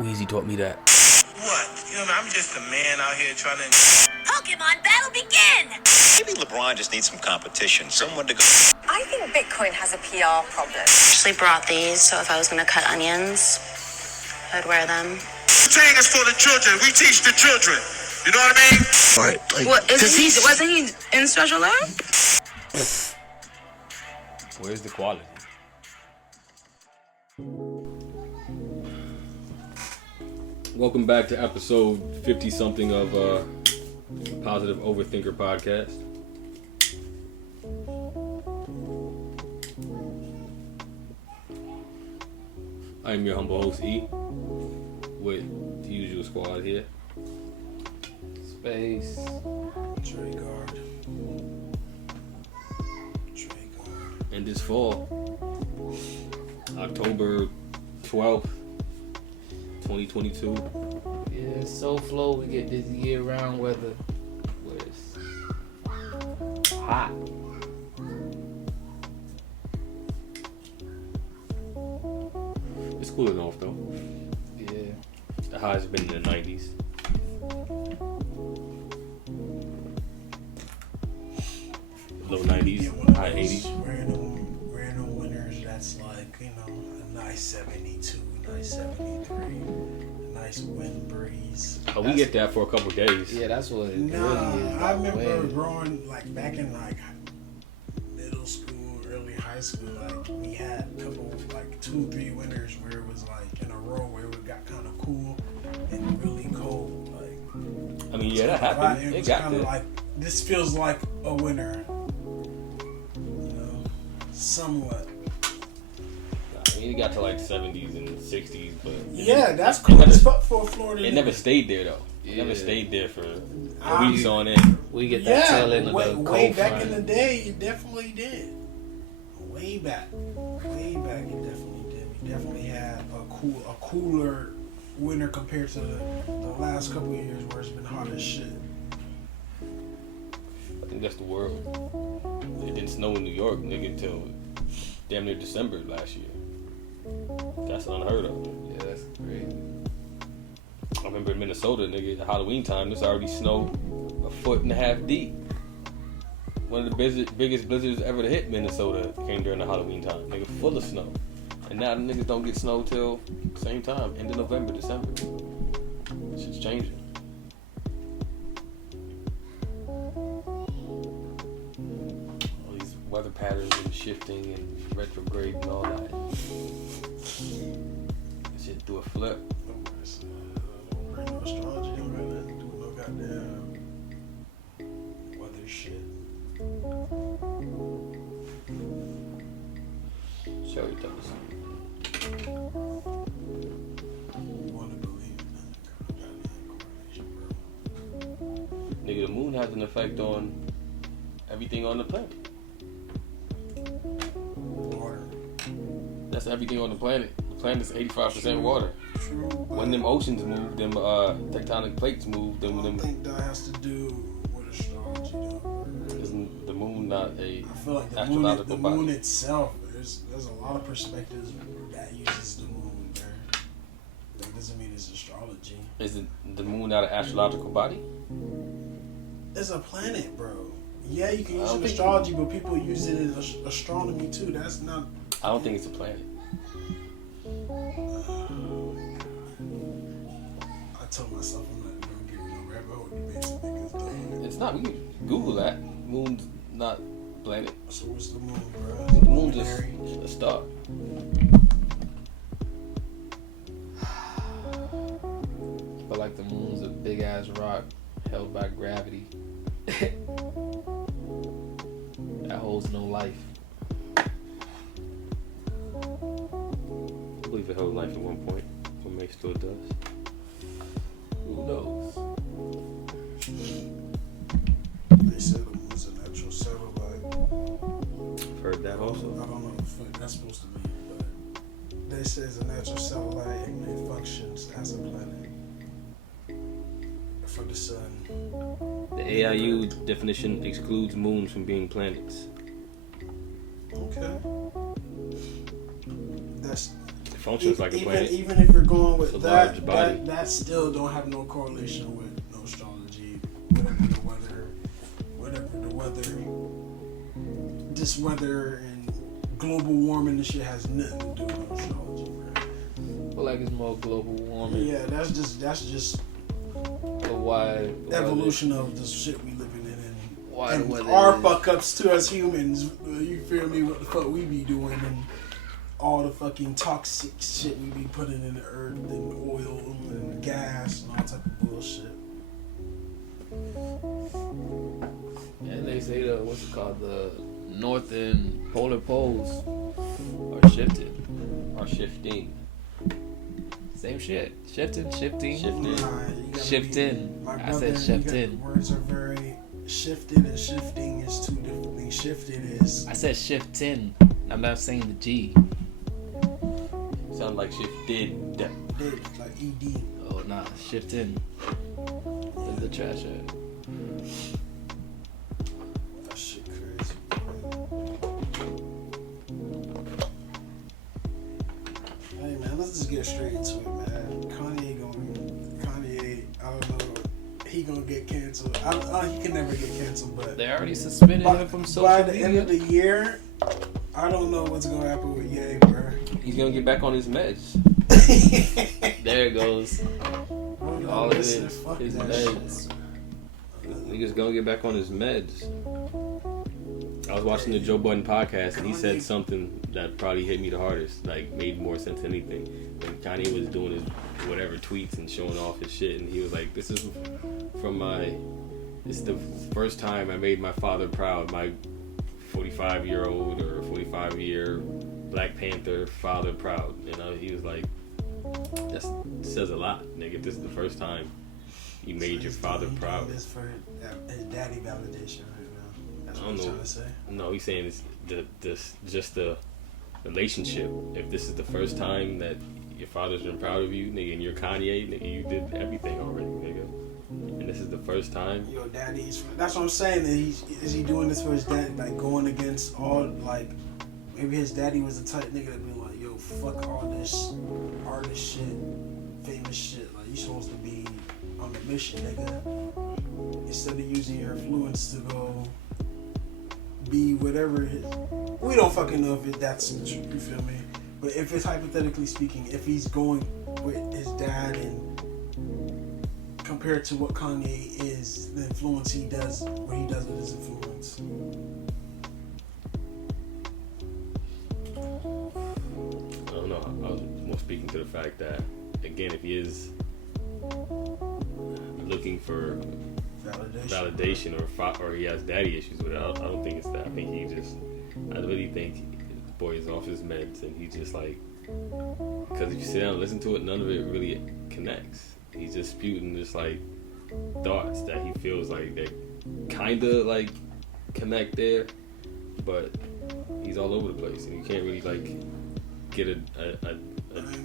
Weezy taught me that. What? You know, I'm just a man out here trying to... Pokemon battle begin! Maybe LeBron just needs some competition, someone to go. I think Bitcoin has a PR problem. I actually brought these, so if I was going to cut onions, I'd wear them. Saying is for the children. We teach the children. You know what I mean? Right. What wasn't he in special ed? Where's the quality? Welcome back to episode 50-something of Positive Overthinker Podcast. I am your humble host, E, with the usual squad here. Space. Treyguard. And this fall, October 12th, 2022. Yeah, it's so flow. We get this year-round weather where it's hot. It's cooling off though. Yeah. The high's been in the 90s. Low 90s, high 80s. Random winners, that's like, you know, a nice 72, nice 73, a nice wind breeze. Oh, we get that for a couple days. Yeah, that's what it really is. I remember wind. growing, like, back in, like, middle school, early high school, like, we had a couple, like, 2-3 winters where it was, like, in a row where it got kind of cool and really cold, like. I mean, yeah, that happened. It got there. Like, this feels like a winter. Somewhat. I mean, it got to like 70s and 60s, but yeah, that's cool as fuck for Florida. It never stayed there though. It never stayed there for weeks on end. We get that tail end of the cold way back front. in the day, it definitely did. Way back, it definitely did. We definitely had a cooler winter compared to the last couple of years where it's been hot as shit. I think that's the world. It didn't snow in New York, nigga, until damn near December last year. That's unheard of. Yeah, that's great. I remember in Minnesota, nigga, at Halloween time, there's already snow 1.5 feet deep. One of the biggest blizzards ever to hit Minnesota came during the Halloween time. Nigga, full of snow. And now the niggas don't get snow till same time, end of November, December. Shit's changing. Weather patterns and shifting and retrograde and all that. Shit threw a flip. Don't bring no astrology. Don't got nothing to do with no goddamn weather shit. Show you those. You want to believe in that goddamn correlation, bro? Nigga, the moon has an effect on everything on the planet. That's everything on the planet. The planet's 85% water. True. When them oceans move, them tectonic plates move, I don't think that has to do with astrology, though. Isn't the moon not a I feel like the astrological body? moon itself, there's a lot of perspectives that uses the moon there. That doesn't mean it's astrology. Isn't the moon not an astrological body? It's a planet, bro. Yeah, you can use it in astrology, but people use it in astronomy too. That's not... I don't think it's a planet. I told myself I'm not gonna get no rabbit hole debates with niggas, though. It's not. We can Google that. Moon's not planet. So what's the moon, bro? The moon's just a star. But like the moon's a big ass rock held by gravity that holds no life. I believe it held life at one point. What makes still does. Who knows? They said the moon's a natural satellite. I've heard that also. I don't know what the fuck that's supposed to mean, but they say it's a natural satellite and it functions as a planet for the sun. The AIU definition excludes moons from being planets. Okay. That's functions like a planet. Even if you're going with It's a large body. that still don't have no correlation with no astrology. Whatever the weather, this weather and global warming and shit has nothing to do with astrology, bro. I feel like it's more global warming. Yeah, that's just But why evolution of the shit we living in, Why and the weather our is- fuck ups too as humans. You feel me? What the fuck we be doing and all the fucking toxic shit we be putting in the earth and oil and gas and all type of bullshit. And they say the north and polar poles are shifted. Or shifting. Same shit. Shifting. Shifting. Nah, you gotta Shifting. My I brother, said you got- shifting. Words are very shifted, and shifting is two different things. Shifted is I said shifting. I'm not saying the G. Sound like shifted. did, like ED. Oh nah, shifting. That's the trash head. That shit crazy. Hey man, let's just get straight into it, man. Kanye, I don't know, he gonna get canceled. He can never get canceled, but They already suspended him from social by the media. end of the year, I don't know what's gonna happen with Ye, bro. He's gonna get back on his meds. There it goes. All of it is Fuck his that meds. Nigga's gonna get back on his meds. I was watching the Joe Budden podcast and he said something that probably hit me the hardest, like made more sense than anything. When Kanye was doing his whatever tweets and showing off his shit, and he was like, "This is it's the first time I made my father proud, my 45-year-old or 45-year Black Panther father proud." You know, he was like, "That says a lot, nigga. This is the first time you made your father proud." This for his daddy validation right now. That's I what don't he's know. trying to say. No, he's saying it's just the relationship. If this is the first time that your father's been proud of you, nigga, and you're Kanye, nigga, you did everything already, nigga. And this is the first time. Yo, daddy's. That's what I'm saying. That is he doing this for his daddy? Like going against all, like maybe his daddy was the type nigga that be like, yo, fuck all this artist shit, famous shit. Like you supposed to be on the mission, nigga. Instead of using your influence to go be whatever it is. We don't fucking know if that's true, you feel me? But if it's hypothetically speaking, if he's going with his dad and compared to what Kanye is, the influence he does, what he does with his influence. I don't know. I was more speaking to the fact that, again, if he is looking for validation or he has daddy issues with it, I don't think it's that. I think I really think the boy is off his meds and he's just like, because if you sit down and listen to it, none of it really connects. He's just spewing just like thoughts that he feels like that kind of like connect there, but he's all over the place and you can't really like get a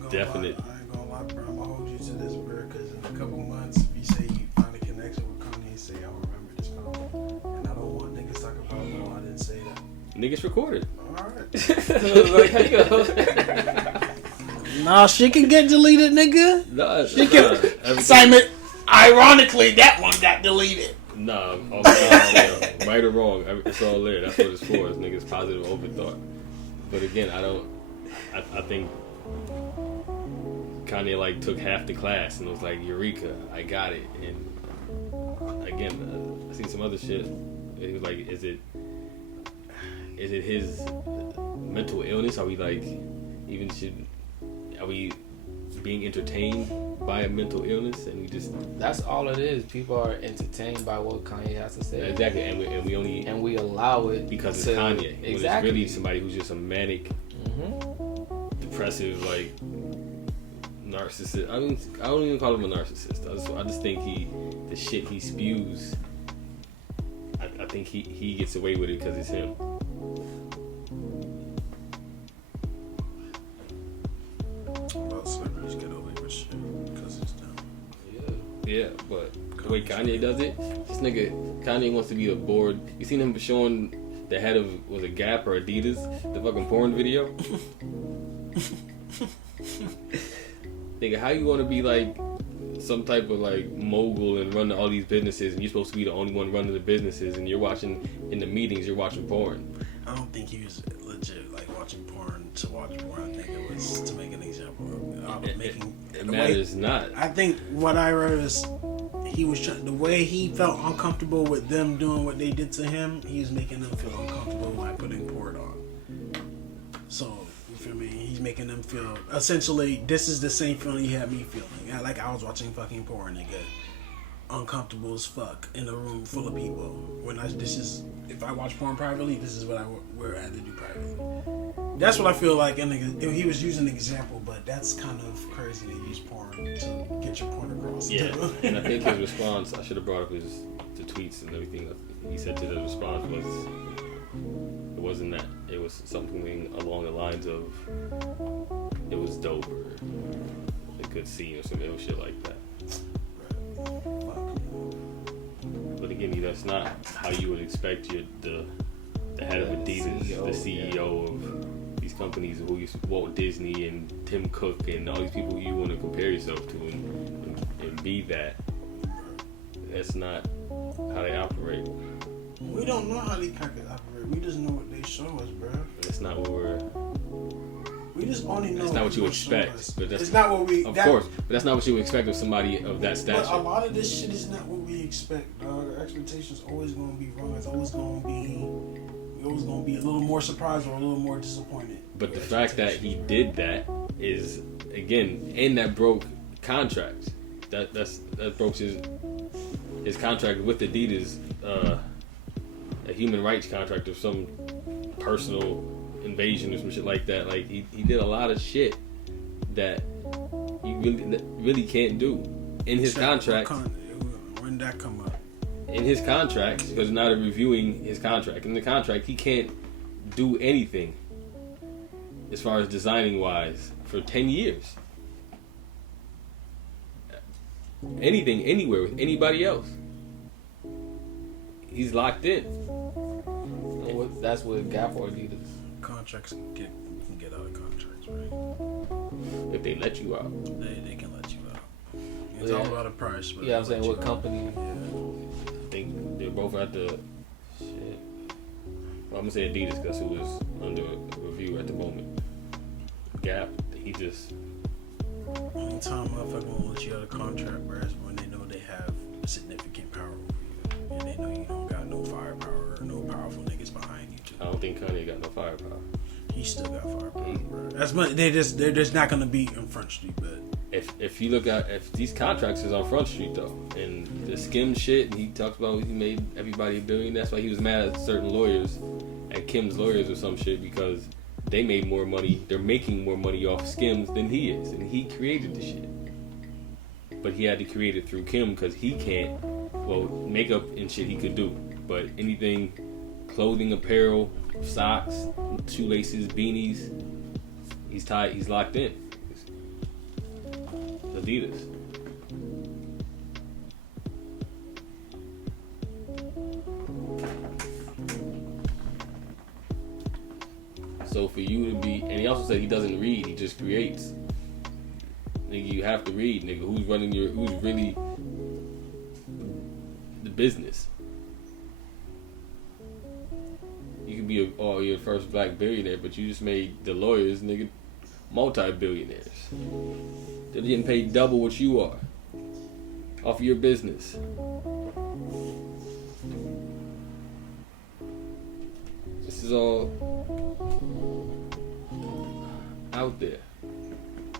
definite. I ain't gonna lie, bro. I'm gonna hold you to this, bro, because in a couple months, if you say you find a connection with Kanye, say I remember this comment, and I don't want niggas talking about no, I didn't say that. Niggas recorded. All right. Like, how you go? Nah, shit can get deleted, nigga. Nah, She can. Simon. Ironically, that one got deleted. Nah, all the time, right or wrong, it's all there. That's what it's for. It's niggas positive overthought. But again, I think Kanye like took half the class and was like, Eureka, I got it. And again, I seen some other shit. It was like, is it his mental illness? Are we like, are we being entertained by a mental illness? And we just, That's all it is. People are entertained by what Kanye has to say. exactly, and we allow it because to, it's Kanye. When Exactly. it's really somebody who's just a manic, depressive, like narcissist. I don't even call him a narcissist. I just think the shit he spews, I think he gets away with it because it's him. Well, celebrities get away with shit because it's them. Yeah, but the way Kanye does it, this nigga Kanye wants to be a board. You seen him showing the head of, was it Gap or Adidas, the fucking porn video? Nigga, how you want to be like some type of like mogul and run all these businesses, and you're supposed to be the only one running the businesses, and you're watching in the meetings, you're watching porn? I don't think he was legit like watching porn to watch porn. I think it was to make an example of It matters not. I think what I read is he was trying, the way he felt uncomfortable with them doing what they did to him, he was making them feel uncomfortable by putting porn on. So, you feel me? He's making them feel, essentially, this is the same feeling he had me feeling. Like I was watching fucking porn, nigga. Uncomfortable as fuck in a room full of people. If I watch porn privately, this is what I would rather do privately. That's what I feel like. And he was using an example, but that's kind of crazy to use porn to get your point across. Yeah, and I think his response, I should have brought up the tweets and everything. He said to the response was, it wasn't that. It was something along the lines of, it was dope, or a good scene, or some ill shit like that. But again, that's not how you would expect the head of Adidas, the CEO of these companies, Walt Disney and Tim Cook and all these people you want to compare yourself to and be that. That's not how they operate. We don't know how they operate. We just know what they show us, bro. That's not what we just only know. That's not what you expect. But it's not what we. Of course, but that's not what you expect of somebody of that stature. But a lot of this shit is not what we expect, dog. Our expectations always gonna be wrong. It's always gonna be. We're always gonna be a little more surprised or a little more disappointed. But the fact that he did that is, again, and that broke contracts. That broke his contract with Adidas, a human rights contract of some personal invasion or some shit like that. Like he did a lot of shit that you really can't do in his contract. When that come up? In his contract, because now they're reviewing his contract. In the contract, he can't do anything as far as designing wise for 10 years. Anything, anywhere with anybody else. He's locked in. That's what Gap or Adidas. Contracts can get out of contracts, right? If they let you out. They can let you out. It's all about a price. But yeah, I'm saying what company. I think they're both at the shit. Well, I'm gonna say Adidas because who is under review at the moment. Gap, he just. Anytime motherfucker won't let you out of contract, bro, is when they know they have significant power over you, and they know you don't got no firepower or no powerful niggas behind you too. I don't think Kanye got no firepower. He still got firepower, bro. That's much. They're just not gonna be on Front Street, but. If you look at if these contracts is on Front Street though, and the skim shit, and he talks about he made everybody a billion. That's why he was mad at certain lawyers, at Kim's lawyers or some shit, because they made more money. They're making more money off skims than he is, and he created the shit. But he had to create it through Kim because he can't. Well, makeup and shit he could do, but anything, clothing, apparel, socks, shoelaces, beanies, he's tied. He's locked in. Adidas. So for you to be, and he also said he doesn't read, he just creates. Nigga, you have to read, nigga. Who's really the business? You could be your first black billionaire, but you just made the lawyers, nigga, multi-billionaires. They're getting paid double what you are off of your business. This is all out there.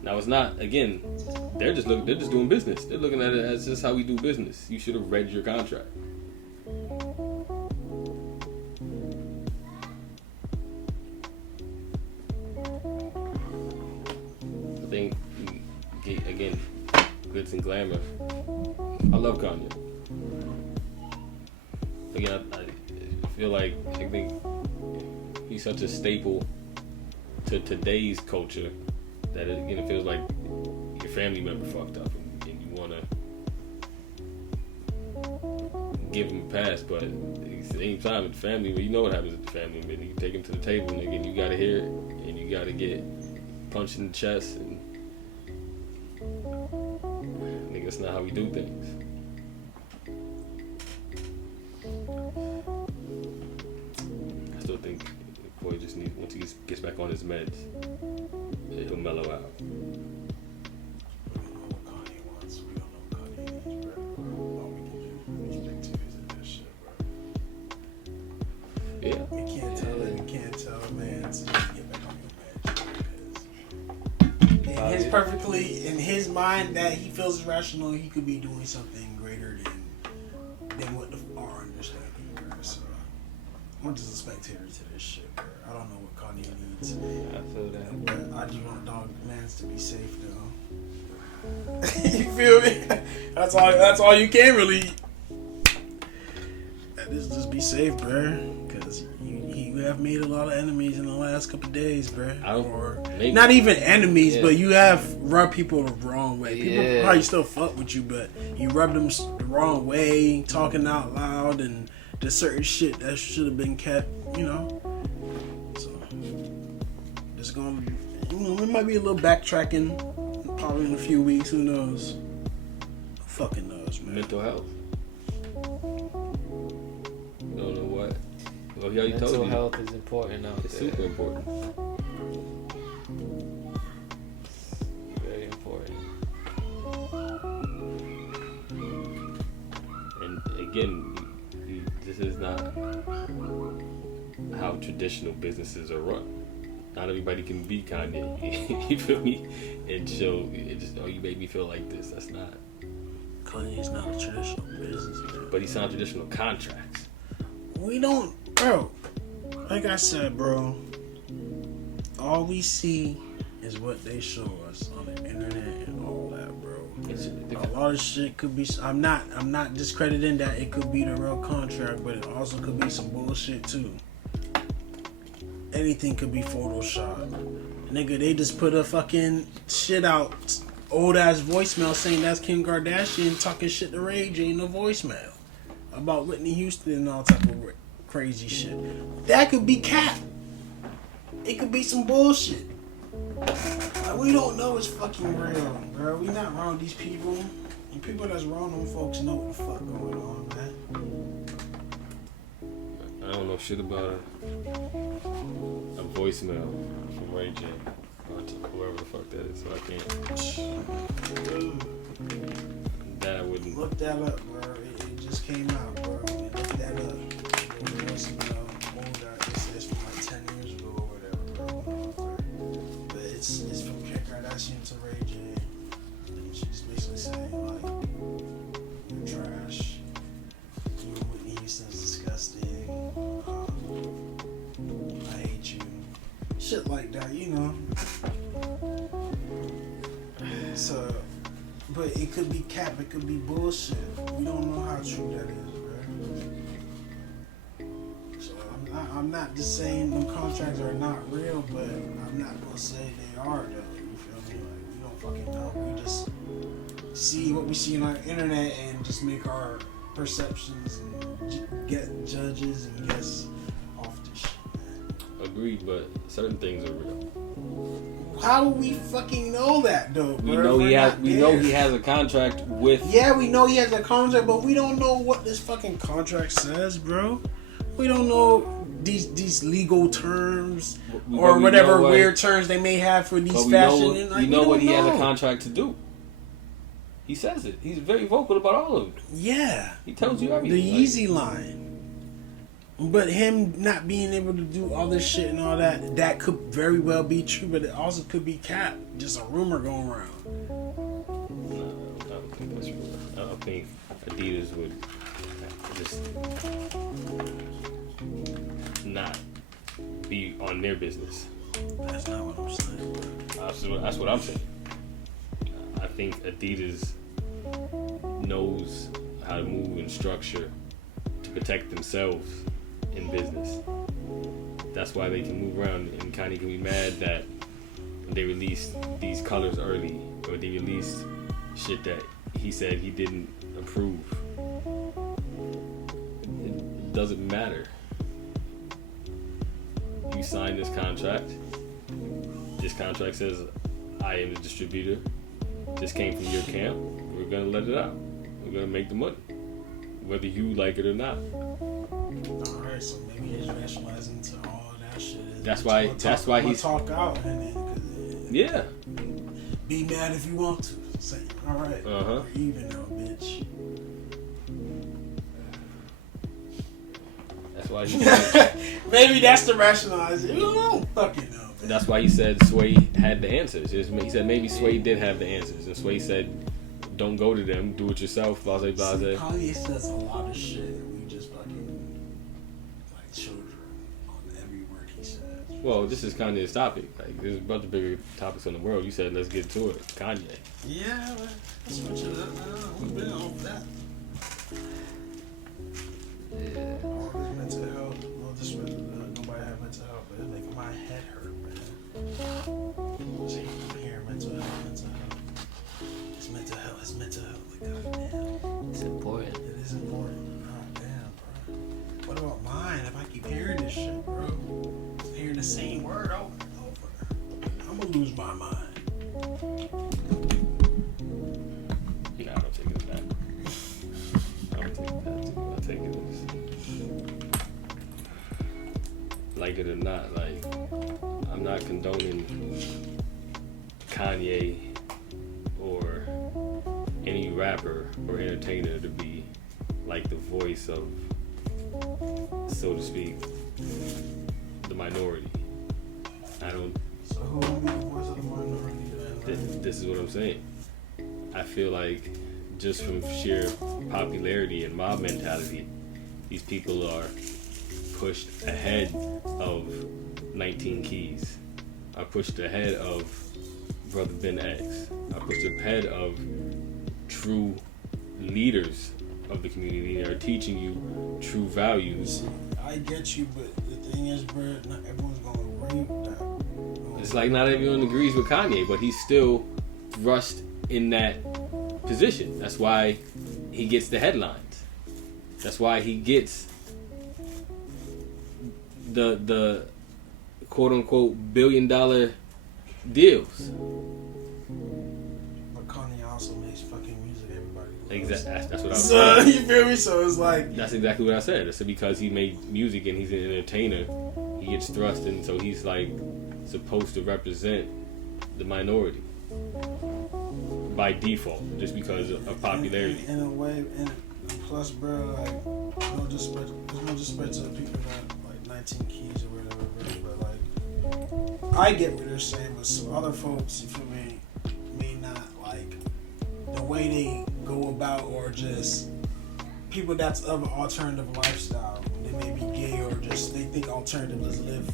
Now it's not. Again, they're just doing business. They're looking at it as just how we do business. You should have read your contract. I think. Again, glitz and glamour. I love Kanye. Again, I feel like I think he's such a staple to today's culture that it feels like your family member fucked up and you want to give him a pass, but at the same time, at the family, you know what happens at the family. You take him to the table, nigga, and you gotta hear it, and you gotta get punched in the chest. And nigga, that's not how we do things. I still think Boy just needs, once he gets back on his meds, he'll mellow out. Yeah. We can't tell a man to just get back on your meds. In his mind, that he feels is rational, he could be doing something greater than what our understanding, bro. So I'm just a spectator to this shit, bro. I don't know what Kanye needs. I feel that. But I just want dog mans to be safe, though. You feel me? That's all you can really. Just be safe, bro. Because you have made a lot of enemies in the last couple of days, bro. Not even enemies, but you have rubbed people the wrong way. People probably still fuck with you, but you rubbed them the wrong way, talking out loud, and there's certain shit that should have been kept, you know. So it's gonna, it might be a little backtracking, probably in a few weeks. Who knows? Who fucking knows, man. Mental health. You don't know what. Well, he already told you. Mental health is important out there. It's super important. Very important. And again, this is not how traditional businesses are run. Not everybody can be Kanye. You feel me? And show it just, oh, you made me feel like this. That's not. Kanye's not a traditional business, man. But he signed traditional contracts. We don't, bro. Like I said, bro. All we see is what they show us on the internet and all that, bro. A lot of shit could be. I'm not discrediting that it could be the real contract, but it also could be some bullshit too. Anything could be Photoshop. Nigga, they just put a fucking shit out, old ass voicemail saying that's Kim Kardashian talking shit to Ray J in the voicemail about Whitney Houston and all type of crazy shit. That could be cap. It could be some bullshit. Like, we don't know it's fucking real, bro. We not around these people. And people that's around them folks know what the fuck going on, man. I don't know shit about a voicemail from Ray J or whoever the fuck that is, so I can't. That I wouldn't. Look that up, bro. It just came out, bro. Look that up. Voicemail, older. It says from like 10 years ago or whatever, bro. But it's from Kim Kardashian to Ray J. And she's basically saying, like, you're trash. You and Whitney Houston's disgusting. I hate you. Shit like that, you know. So, but it could be cap, it could be bullshit. We don't know how true that is, bro. So I'm not just saying them contracts are not real, but I'm not gonna say they are though. You feel me? Like, we don't fucking know. We just see what we see on the internet and just make our perceptions and get judges and guess off this shit, man. Agreed, but certain things are real. How do we fucking know that though, bro? We know he has a contract with. Yeah, we know he has a contract, but we don't know what this fucking contract says, bro. We don't know these legal terms or whatever weird terms they may have for these fashion. We know what he has a contract to do. He says it. He's very vocal about all of it. Yeah. He tells you everything. The Yeezy line. But him not being able to do all this shit and all that, that could very well be true, but it also could be cap. Just a rumor going around. No, I don't think that's true. I don't think Adidas would just not be on their business. That's not what I'm saying. That's what I'm saying. I think Adidas knows how to move and structure to protect themselves in business. That's why they can move around, and Kanye can be mad that they released these colors early, or they released shit that he said he didn't approve. It doesn't matter. You signed this contract. this contract says I am the distributor. This came from your camp. We're gonna let it out. We're gonna make the money, whether you like it or not. Alright, so maybe he's rationalizing to all that shit. That's why he's talk out and then yeah. Be mad if you want to. Say, alright, we're even now, bitch. That's why he maybe that's the rationalizing. You don't fucking know. Man. That's why he said Sway had the answers. He said maybe Sway did have the answers, and Sway said, "Don't go to them. Do it yourself." Blase, blase. Kanye says a lot of shit, and we just fucking like children on every word he says. Well, this is Kanye's topic. Like, there's a bunch of bigger topics in the world. You said let's get to it. Kanye. Yeah, man. Switch it up, man. We've been off that. Yeah. All this mental health. No disrespect, nobody have mental health, but it's like my head hurt, man. See, I'm hearing mental health. It's mental health. It's mental health. Like, goddamn. It's important. It is important. Goddamn, bro. What about mine? If I keep hearing this shit, bro, hearing the same word over and over, I'm gonna lose my mind. Nah, I don't take it back. I don't take that. I'll take it as like it or not. Like, I'm not condoning Kanye or any rapper or entertainer to be like the voice of, so to speak, the minority. I don't. So who will be the voice of the minority then? This is what I'm saying. I feel like just from sheer popularity and mob mentality, these people are pushed ahead of 19 Keys. Are pushed ahead of Brother Ben X. Are pushed ahead of true leaders of the community. They are teaching you true values. I get you, but the thing is, bro, not everyone's gonna agree with that. It's like not everyone agrees with Kanye, but he's still thrust in that position. That's why he gets the headlines. That's why he gets the quote unquote $1 billion deals. But Kanye also makes fucking music everybody loves. Exactly. That's what I was So, saying. you feel me? So it's like, That's exactly what I said. I said because he made music and he's an entertainer, he gets thrust in, so he's like supposed to represent the minority by default, just because of popularity. In a way, and plus, bro, like, there's no disrespect to the people that like 19 Keys or whatever, bro, but like, I get what they're saying, but some other folks, you feel me, may not like the way they go about, or just people that's of an alternative lifestyle. They may be gay or just they think alternative is live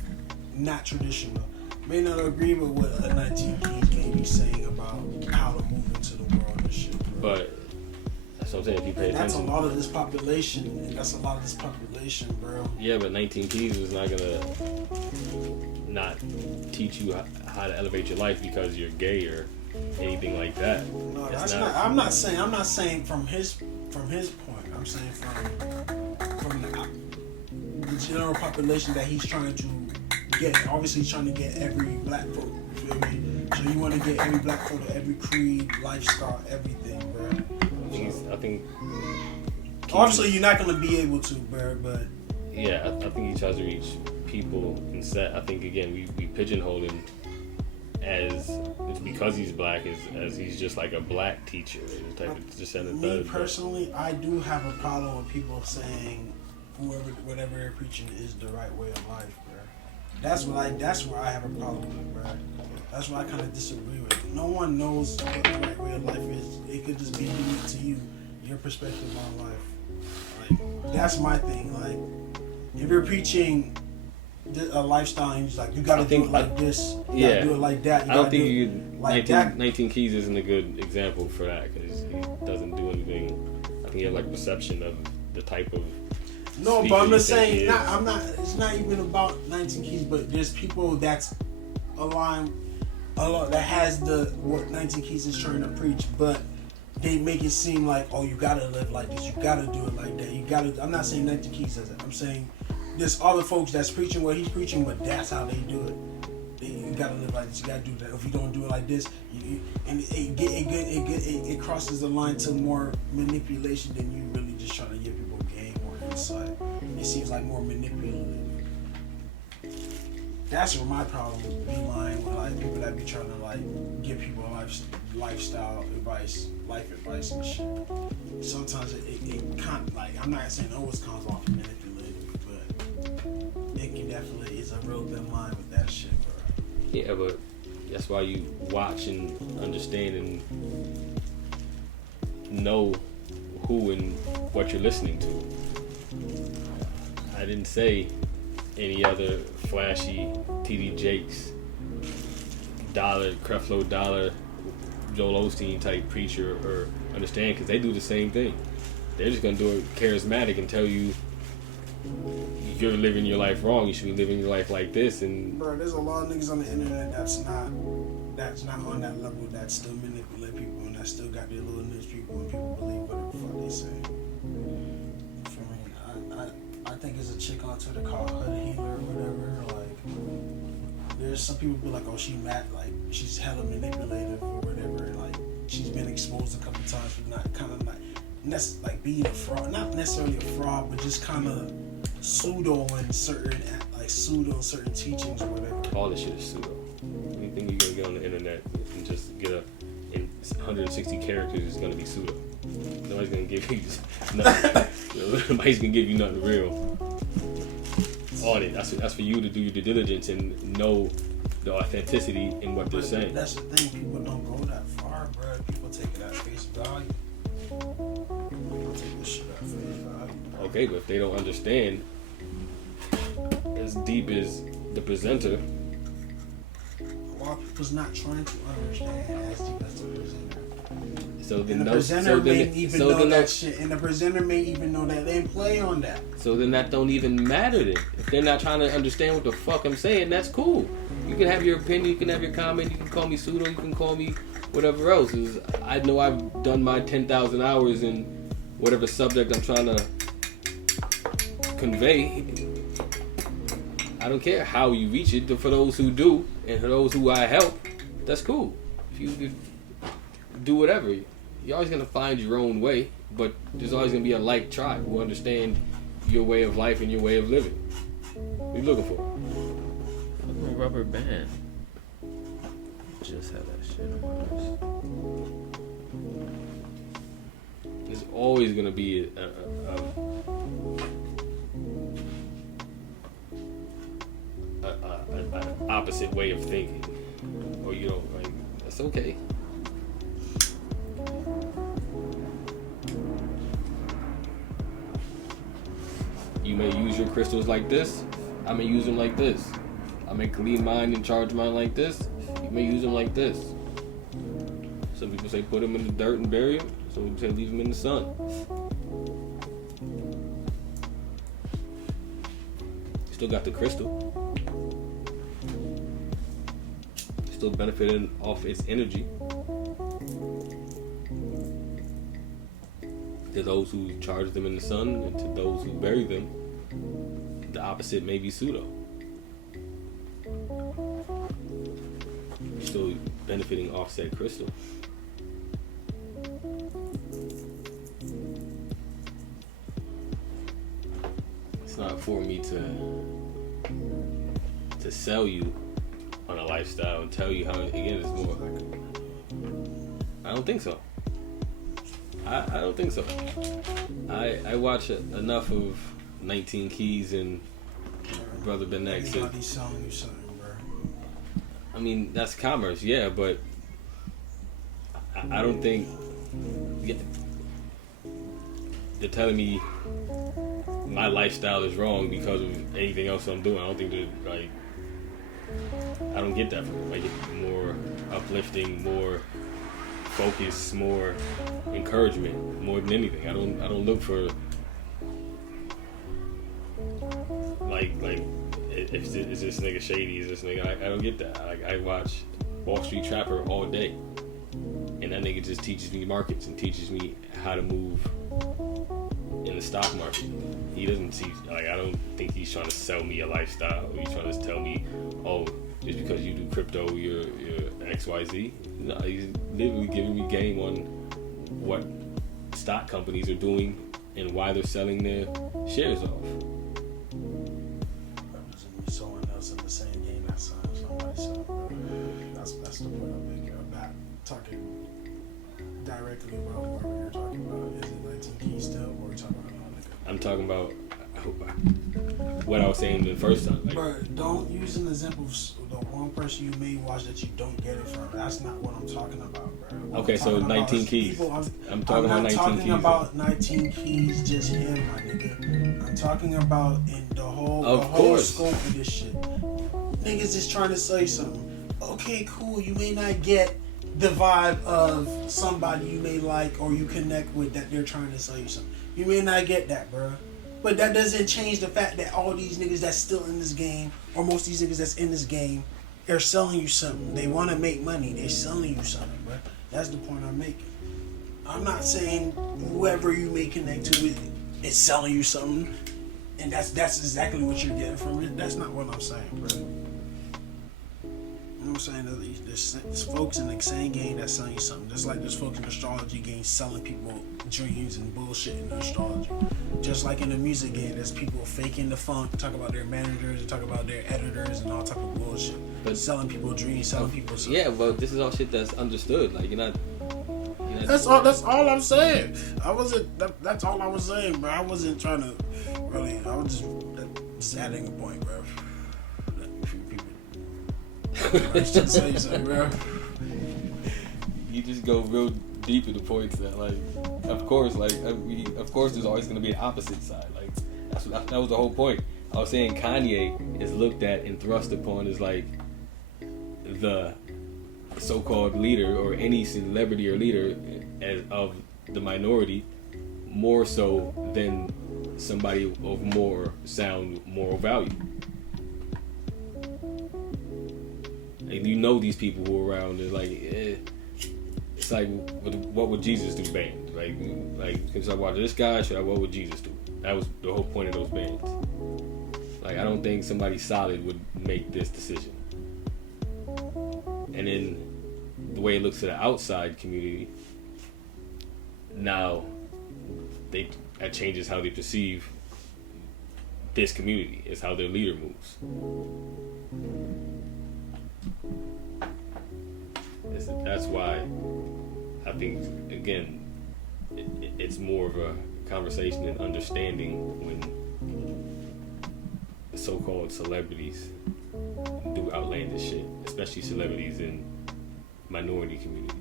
not traditional. May not agree with what a 19 Keys may be saying about how to move into the world and shit, bro. But that's what I'm saying. If you pay That's a attention, lot of this population, and that's a lot of this population, bro. yeah, but 19 Keys is not gonna not teach you how to elevate your life because you're gay or anything like that. No, It's that's not. I'm not saying from his point. I'm saying from the general population that he's trying to get. Obviously, he's trying to get every black folk. You feel me? So you want to get every black folk, every creed, lifestyle, everything, bro. I think Obviously, you're not gonna be able to, bro. But yeah, I think he tries to reach people and set. I think again we pigeonhole him as it's because he's black, as he's just like a black teacher, type of descendant. me personally, I do have a problem with people saying whatever they're preaching is the right way of life, bro. That's where I have a problem with, bro. That's why I kind of disagree with it. No one knows what the right way of life is. It could just be unique to you, your perspective on life. Like, that's my thing. Like, if you're preaching a lifestyle and you're like, you gotta do it like this, you gotta do it like that. I don't think 19 Keys isn't a good example for that because he doesn't do anything. I think he has like perception of the type of. No, but I'm just saying. It's not even about 19 Keys, but there's people that's aligned. A lot that has what 19 Keys is trying to preach, but they make it seem like, oh, you gotta live like this, you gotta do it like that, you gotta. I'm not saying 19 Keys does it. I'm saying there's other folks that's preaching what he's preaching, but that's how they do it. You gotta live like this. You gotta do that. If you don't do it like this, it crosses the line to more manipulation than you really just trying to give people game or insight. It seems like more manipulative. That's where my problem would be lying with like people that be trying to like give people lifestyle advice, life advice and shit. Sometimes it can't, like, I'm not saying it always comes off manipulative, but it can definitely, it's a real thin line with that shit, bro. Yeah, but that's why you watch and understand and know who and what you're listening to. I didn't say any other flashy TD Jakes, Creflo Dollar, Joel Osteen type preacher or understand, because they do the same thing. They're just gonna do it charismatic and tell you you're living your life wrong. You should be living your life like this. And bro, there's a lot of niggas on the internet that's not on that level, that still manipulate people and that still got their little niche people and people believe whatever the fuck they say. For me, I think there's a chick on Twitter called Hood Healer or whatever. Like, there's some people be like, oh, she mad, like she's hella manipulative or whatever. Like, she's been exposed a couple times for not kind of like being a fraud, not necessarily a fraud, but just kind of pseudo certain teachings or whatever. all this shit is pseudo. Anything you're gonna get on the internet and just get in 160 characters is gonna be pseudo. Nobody's gonna give you nothing. Nobody's gonna give you nothing real on it. That's for you to do your due diligence and know the authenticity in what they're saying. That's the thing. People don't go that far, bro. People take it at face value. People take this shit at face value. Okay, but if they don't understand as deep as the presenter, A lot of people's not trying to understand as deep as the presenter. so then And the presenter may even know that shit, and the presenter may even know that they didn't play on that. So then that don't even matter then. If they're not trying to understand what the fuck I'm saying, that's cool. You can have your opinion, you can have your comment, you can call me pseudo, you can call me whatever else. I know I've done my 10,000 hours in whatever subject I'm trying to convey. I don't care how you reach it. For those who do, and for those who I help, that's cool. If you do whatever, you're always gonna find your own way, but there's always gonna be a like tribe who understand your way of life and your way of living. What are you looking for? I'm a rubber band. Just have that shit on my wrist. There's always gonna be an opposite way of thinking, or you know, like, that's okay. You may use your crystals like this. I may use them like this. I may clean mine and charge mine like this. You may use them like this. Some people say put them in the dirt and bury them. Some people say leave them in the sun. Still got the crystal. Still benefiting off its energy. To those who charge them in the sun, and to those who bury them, the opposite may be pseudo. You're still benefiting off said crystal. It's not for me to sell you on a lifestyle and tell you how, again, it's more. I don't think so. I don't think so. I watch enough of 19 Keys and Brother Ben X. Everybody's selling you something, bro. I mean, that's commerce, yeah, but I don't think they're telling me my lifestyle is wrong because of anything else I'm doing. I don't think they're like. I don't get that from them. I get more uplifting, more focus, more encouragement, more than anything. I don't look for like is this nigga shady? Is this nigga? I don't get that. I watch Wall Street Trapper all day, and that nigga just teaches me markets and teaches me how to move in the stock market. He doesn't teach, like, I don't think he's trying to sell me a lifestyle. He's trying to tell me, oh, just because you do crypto, you're XYZ. No, he's literally giving me game on what stock companies are doing and why they're selling their shares off. Someone else in the same game that somebody said, that's the point I'm making. I'm not talking directly about whoever you're talking about. Is it 19 Keys still, or are you talking about another nigga? I'm talking about what I was saying the first time. Like, bro, don't use an example of the one person you may watch that you don't get it from. That's not what I'm talking about, bro. What okay, so 19 Keys. I'm talking about 19 Keys. I'm talking about 19 Keys, just him, my nigga. I'm talking about in the whole scope of this shit. Niggas is trying to say something. Okay, cool. You may not get the vibe of somebody you may like or you connect with that they're trying to sell you something. You may not get that, bro. But that doesn't change the fact that all these niggas that's still in this game, or most of these niggas that's in this game, they're selling you something. They want to make money. They're selling you something, bro. That's the point I'm making. I'm not saying whoever you may connect to is selling you something, and that's exactly what you're getting from it. That's not what I'm saying, bro. You know what I'm saying? There's folks in the same game that's selling you something. Just like there's folks in the astrology game selling people dreams and bullshit in astrology. Just like in the music game, there's people faking the funk, talk about their managers, and talk about their editors and all type of bullshit. But selling people dreams, selling people something. Yeah, but this is all shit that's understood. Like you're not that's all I'm saying. That's all I was saying, bro. I wasn't trying to really. I was just adding a point, bro. I was just saying something, bro. You just go real deep in the points that, like, of course, there's always going to be an opposite side. Like, that was the whole point. I was saying Kanye is looked at and thrust upon as, like, the so-called leader or any celebrity or leader of the minority, more so than somebody of more sound moral value. And you know these people who are around, they're like, it's like, what would Jesus do band? Like, should I watch this guy? What would Jesus do? That was the whole point of those bands. Like, I don't think somebody solid would make this decision. And then the way it looks to the outside community, now that changes how they perceive this community. It's how their leader moves. That's why I think, again, it's more of a conversation and understanding when so-called celebrities do outlandish shit, especially celebrities in minority communities,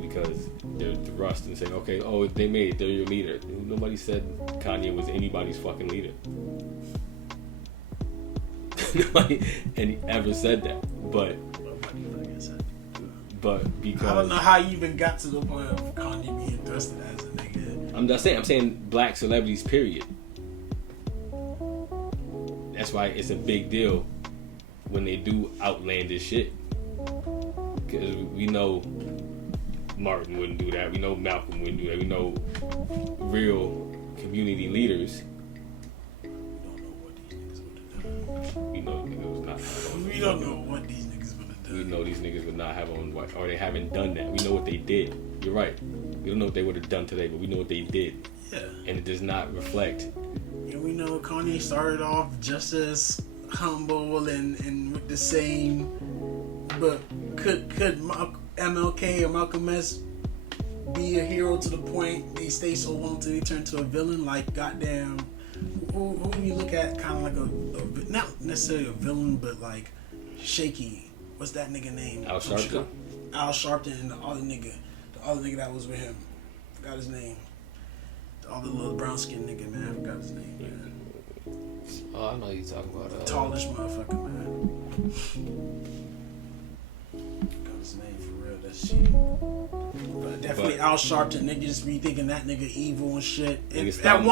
because they're thrust and say, okay, oh, they made it, they're your leader. Nobody said Kanye was anybody's fucking leader. Nobody ever said that, but because I don't know how you even got to the point of Kanye being thrusted as a nigga. I'm saying black celebrities, period. That's why it's a big deal when they do outlandish shit. Because we know Martin wouldn't do that. We know Malcolm wouldn't do that. We know real community leaders. We don't know what these niggas would have done. We know these niggas would not have on what, or they haven't done that. We know what they did. You're right. We don't know what they would have done today, but we know what they did. Yeah. And it does not reflect. And we know Kanye started off just as humble and with the same, but could MLK or Malcolm X be a hero to the point they stay so long till they turn to a villain? Like, goddamn, who do you look at kind of like a not necessarily a villain, but like shaky? What's that nigga name? Al Sharpton. Al Sharpton and the other nigga that was with him. Forgot his name. The other little brown skinned nigga, man. I forgot his name, man. Oh, I know you talking about tallish motherfucker, man. Forgot his name for real. That shit. But definitely Al Sharpton. Niggas just be thinking that nigga evil and shit. Niggas thought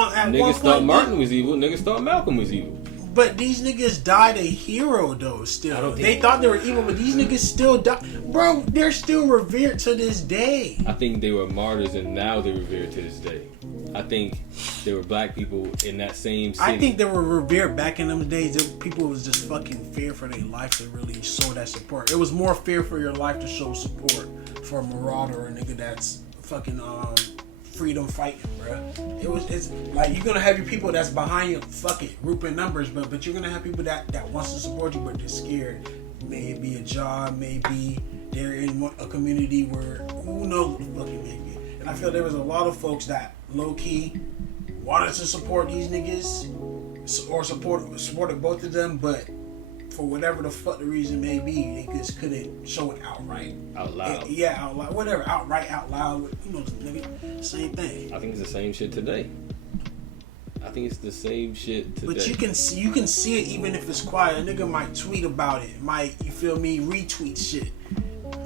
Martin was evil. Niggas thought Malcolm was evil. But these niggas died a hero though. Still, they thought they were evil, but these niggas still died. Bro, they're still revered to this day. I think they were martyrs, and now they're revered to this day. I think there were black people in that same city. I think they were revered back in them days. People was just fucking fear for their life to really show that support. It was more fear for your life to show support for a marauder or a nigga that's fucking freedom fighting, bro. It's like you're gonna have your people that's behind you. Fuck it, group in numbers, but you're gonna have people that wants to support you, but they're scared. Maybe a job, maybe they're in a community where who knows what the fuck it may be. And I feel there was a lot of folks that low key wanted to support these niggas or supported both of them, but for whatever the fuck the reason may be, they just couldn't show it outright. Out loud. Yeah, out loud. Whatever, outright, out loud. You know, nigga, same thing. I think it's the same shit today. But you can see it even if it's quiet. A nigga might tweet about it, might, you feel me, retweet shit.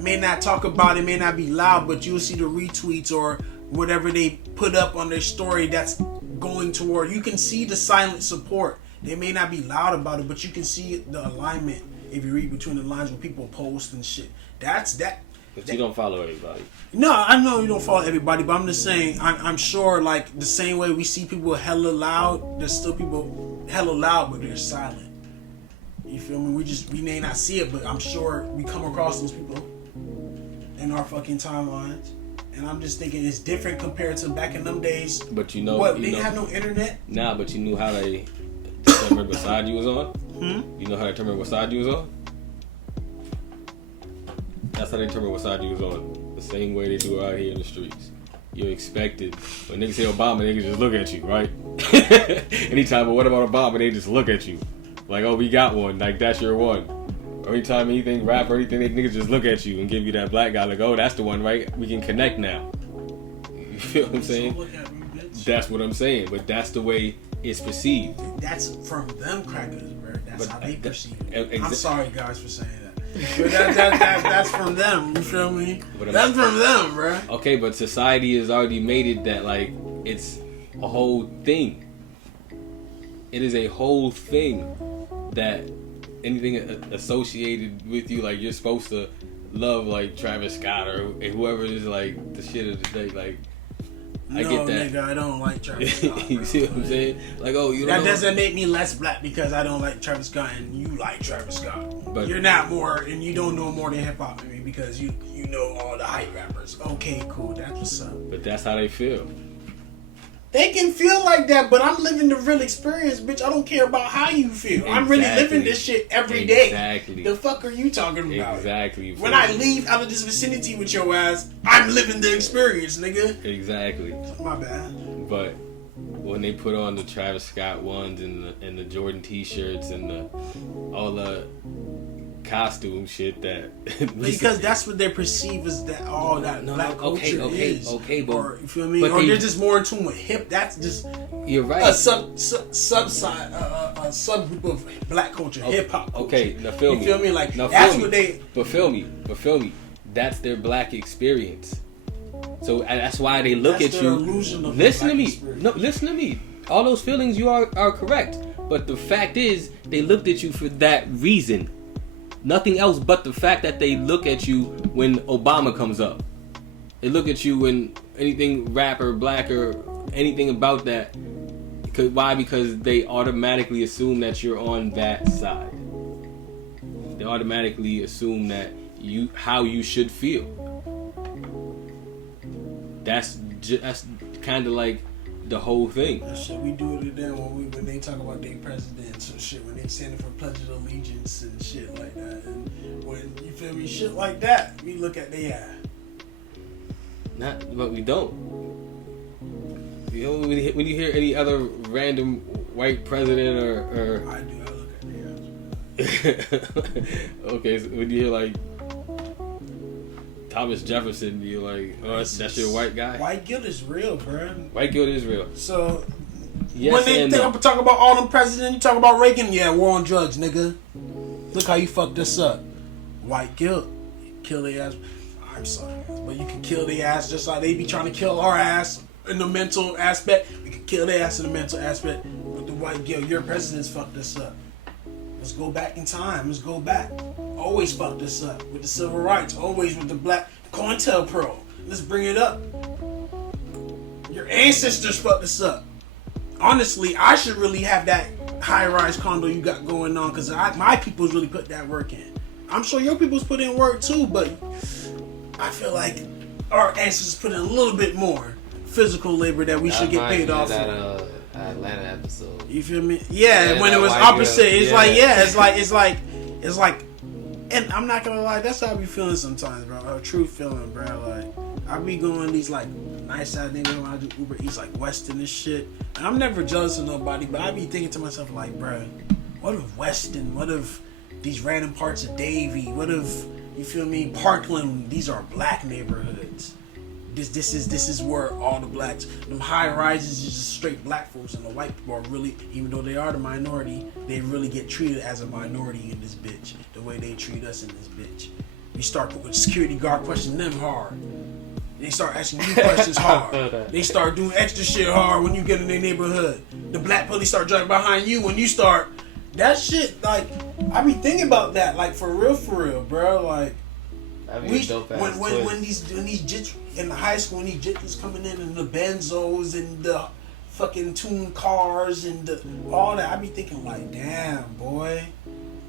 May not talk about it, may not be loud, but you'll see the retweets or whatever they put up on their story that's going toward. You can see the silent support. They may not be loud about it, but you can see the alignment if you read between the lines when people post and shit. But you don't follow everybody. No, I know you don't follow everybody, but I'm just saying, I'm sure, like, the same way we see people hella loud, there's still people hella loud, but they're silent. You feel me? We may not see it, but I'm sure we come across those people in our fucking timelines. And I'm just thinking it's different compared to back in them days. But you know... They didn't have no internet? Nah, but you knew how they determined what side you was on? You know how they determined what side you was on? That's how they determine what side you was on. The same way they do out here in the streets. You're expected. When niggas say Obama, niggas just look at you, right? Anytime, but what about Obama? They just look at you. Like, oh, we got one. Like, that's your one. Or anytime anything rap or anything, they niggas just look at you and give you that black guy. Like, oh, that's the one, right? We can connect now. You feel what I'm saying? Look at me, bitch. That's what I'm saying. But that's the way it's perceived. That's from them crackers, bro. That's how they perceive it. I'm Exa- sorry, guys, for saying that. But that's from them, you feel me? That's from them, bro. Okay, but society has already made it that, like, it's a whole thing. It is a whole thing that anything associated with you, like, you're supposed to love, like, Travis Scott or whoever is, like, the shit of the day. Like, I get that. Nigga, I don't like Travis Scott. You see what I'm saying? Like, oh, you that don't doesn't make me less black because I don't like Travis Scott and you like Travis Scott. But you're not more, and you don't know more than hip hop than me because you know all the hype rappers. Okay, cool, that's what's up. But that's how they feel. They can feel like that, but I'm living the real experience, bitch. I don't care about how you feel. Exactly. I'm really living this shit every day. Exactly. The fuck are you talking about? Exactly. When I leave out of this vicinity with your ass, I'm living the experience, nigga. Exactly. My bad. But when they put on the Travis Scott ones and the Jordan T-shirts and all the costume shit that because that's what they perceive as that all that black culture is. Okay, but or you feel me? Or they're just more in tune with hip. That's just you're right. A subside, a subgroup of black culture, hip hop. Okay, now feel me. You feel me? Like now that's feel what me. they. But feel me. That's their black experience. So that's why they look at you. Listen to me. Experience. No, listen to me. All those feelings you are correct. But the fact is, they looked at you for that reason. Nothing else but the fact that they look at you when Obama comes up. They look at you when anything rap or black or anything about that. Why? Because they automatically assume that you're on that side. They automatically assume that how you should feel. That's kind of like the whole thing. That shit we do it to them when they talk about their presidents and shit, when they standing for Pledge of Allegiance and shit like that. And when you feel me, shit like that, we look at the But we don't. You know, when you hear any other random white president or I do. I look at the okay, so when you hear like Thomas Jefferson, you're like, oh, that's your white guy? White guilt is real, bro. White guilt is real. So, yes, when they talk about all them presidents, you talk about Reagan, yeah, war on drugs, nigga. Look how you fucked this up. White guilt. Kill their ass. I'm sorry, but you can kill their ass just like they be trying to kill our ass in the mental aspect. We can kill their ass in the mental aspect. With the white guilt, your presidents fucked this up. Let's go back in time. Let's go back. Always fucked this up with the civil rights. Always with the black COINTELPRO. Let's bring it up. You Your ancestors fucked us up. Honestly, I should really have that high-rise condo you got going on because my people's really put that work in. I'm sure your people's put in work too, but I feel like our ancestors put in a little bit more physical labor that we should get paid off for. Atlanta episode. You feel me? Yeah, when it was opposite. It's like, and I'm not gonna lie, that's how I be feeling sometimes, bro. A true feeling, bro. Like, I be going these like nice ass neighborhoods when I do Uber Eats, like Weston and shit. And I'm never jealous of nobody, but I be thinking to myself, like, bro, what if Weston? What if these random parts of Davie? What if, you feel me, Parkland? These are black neighborhoods. This is where all the blacks, them high rises is just straight black folks, and the white people are really, even though they are the minority, they really get treated as a minority in this bitch. The way they treat us in this bitch. We start with security guard questioning them hard. They start asking you questions hard. They start doing extra shit hard when you get in their neighborhood. The black police start driving behind you when you start. That shit, like, I be thinking about that, like, for real, bro. Like, when these jits in the high school, when these jits coming in and the Benzos and the fucking tuned cars and all that, I be thinking like, damn, boy,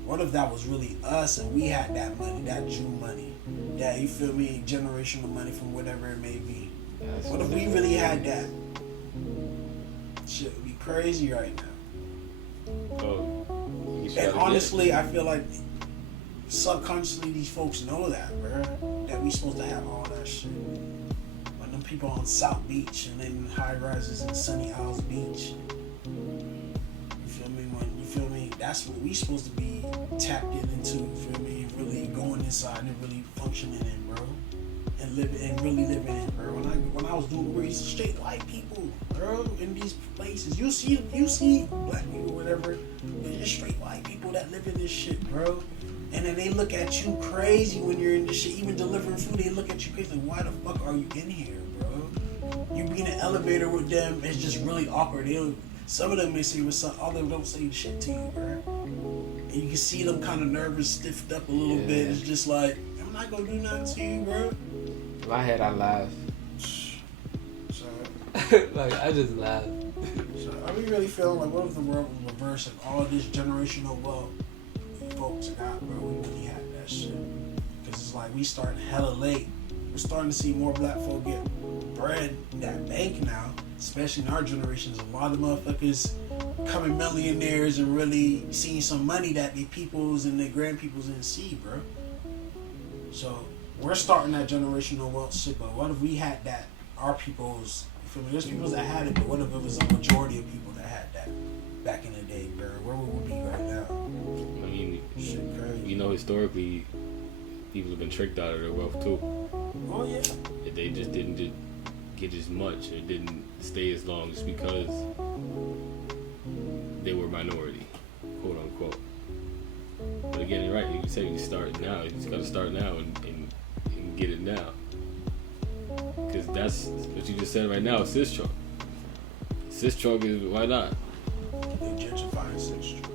what if that was really us and we had that money, that Jew money, that, you feel me, generational money from whatever it may be. What if we really had that? Shit would be crazy right now. And honestly, I feel like subconsciously these folks know that, bro, that we supposed to have all that shit. When them people on South Beach and then high rises in Sunny Isles Beach, you feel me? You feel me? That's what we supposed to be tapped into. You feel me? Really going inside and really functioning in, bro, and really living in, bro. When I was doing Uber Eats, straight white people, bro, in these places. You see black people, whatever. They're just straight white people that live in this shit, bro. And then they look at you crazy when you're in this shit. Even delivering food, they look at you crazy. Like, why the fuck are you in here, bro? You be in an elevator with them, it's just really awkward. Some of them may say what's up, all of them don't say shit to you, bro. And you can see them kind of nervous, stiffed up a little bit. It's just like, I'm not gonna do nothing to you, bro. In my head, I laugh. So, like, I just laugh. So, are we really feeling like, what if the world was reversed and all this generational wealth folks got, bro? We really had that shit. Because it's like we starting hella late. We're starting to see more black folk get bread in that bank now, especially in our generations. A lot of motherfuckers becoming millionaires and really seeing some money that their peoples and their grandpeoples didn't see, bro. So we're starting that generational wealth shit, but what if we had that, our peoples, you feel me? There's peoples that had it, but what if it was a majority of people that had that back in the day, bro? Where would we be right now? I mean, shit crazy. You know, historically, people have been tricked out of their wealth too. Oh yeah. They just didn't get as much or didn't stay as long just because they were minority, quote unquote. But again, you're right. You say you start now. You just gotta start now and get it now. Because that's what you just said right now. Sis trunk. Sis trunk is, why not? They gentrifying sis trunk.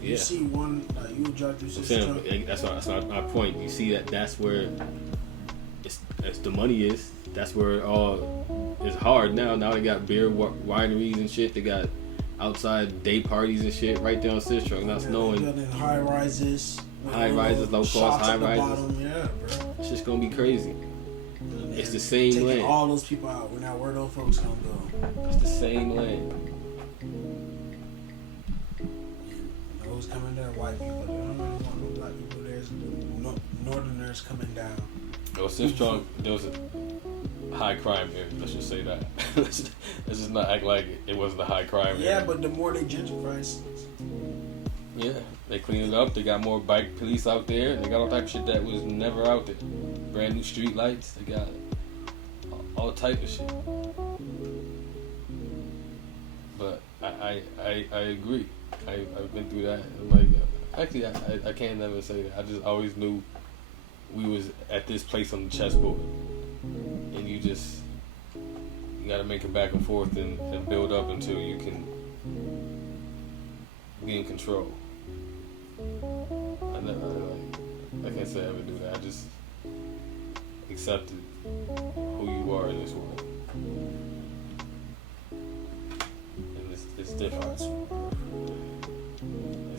Yeah. You see one, you drive through sis trunk. That's my point. You see that's where it's the money is. That's where it all is hard now. Now they got beer wineries and shit. They got outside day parties and shit right there on sis trunk. Not snowing. High rises, low cost high rises. Bottom. Yeah, bro. It's just gonna be crazy. It's the same taking land. All those people out. We're not where those folks gonna go. It's the same land. Those coming there, white people. They don't really want no black people. There's northerners coming down. Yo, sis trunk, there was a high crime here. Let's just say that. Let's just not act like it wasn't a high crime here. Yeah, but the more they gentrify, yeah, they clean it up. They got more bike police out there. They got all type of shit that was never out there. Brand new street lights. They got all type of shit. But I agree. I've been through that. Like, actually, I can't never say that. I just always knew we was at this place on the chessboard, and you got to make it back and forth and build up until you can be in control. I can't say I ever do that. I just accepted who you are in this world. And it's different.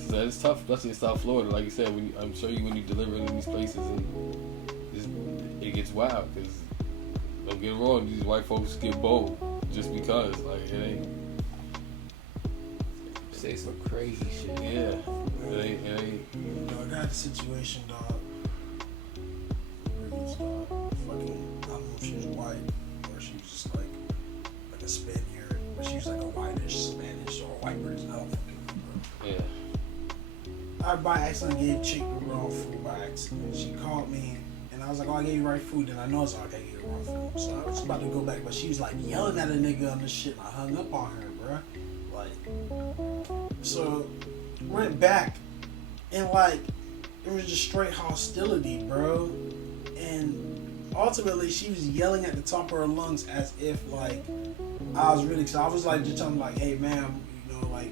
It's tough, especially in South Florida. Like you said, I'm sure when you deliver in these places, and it gets wild. Because don't get it wrong, these white folks get bold just because. Like it ain't. Say some crazy shit. Yeah, it ain't. I got a situation, dog. Where he's fucking, I don't know if she was white or she was just like a Spaniard, but she was like a whitish Spanish or a white person. I don't fucking remember. Yeah. I by accident gave chick the wrong food by accident. She called me and I was like, oh, I gave you right food. And I know it's like I gave you the wrong food. So I was about to go back, but she was like yelling at a nigga on this shit. And I hung up on her, bruh. Like, so went back and like it was just straight hostility, bro. And ultimately she was yelling at the top of her lungs as if like I was really, so I was like just telling her like, hey ma'am, you know, like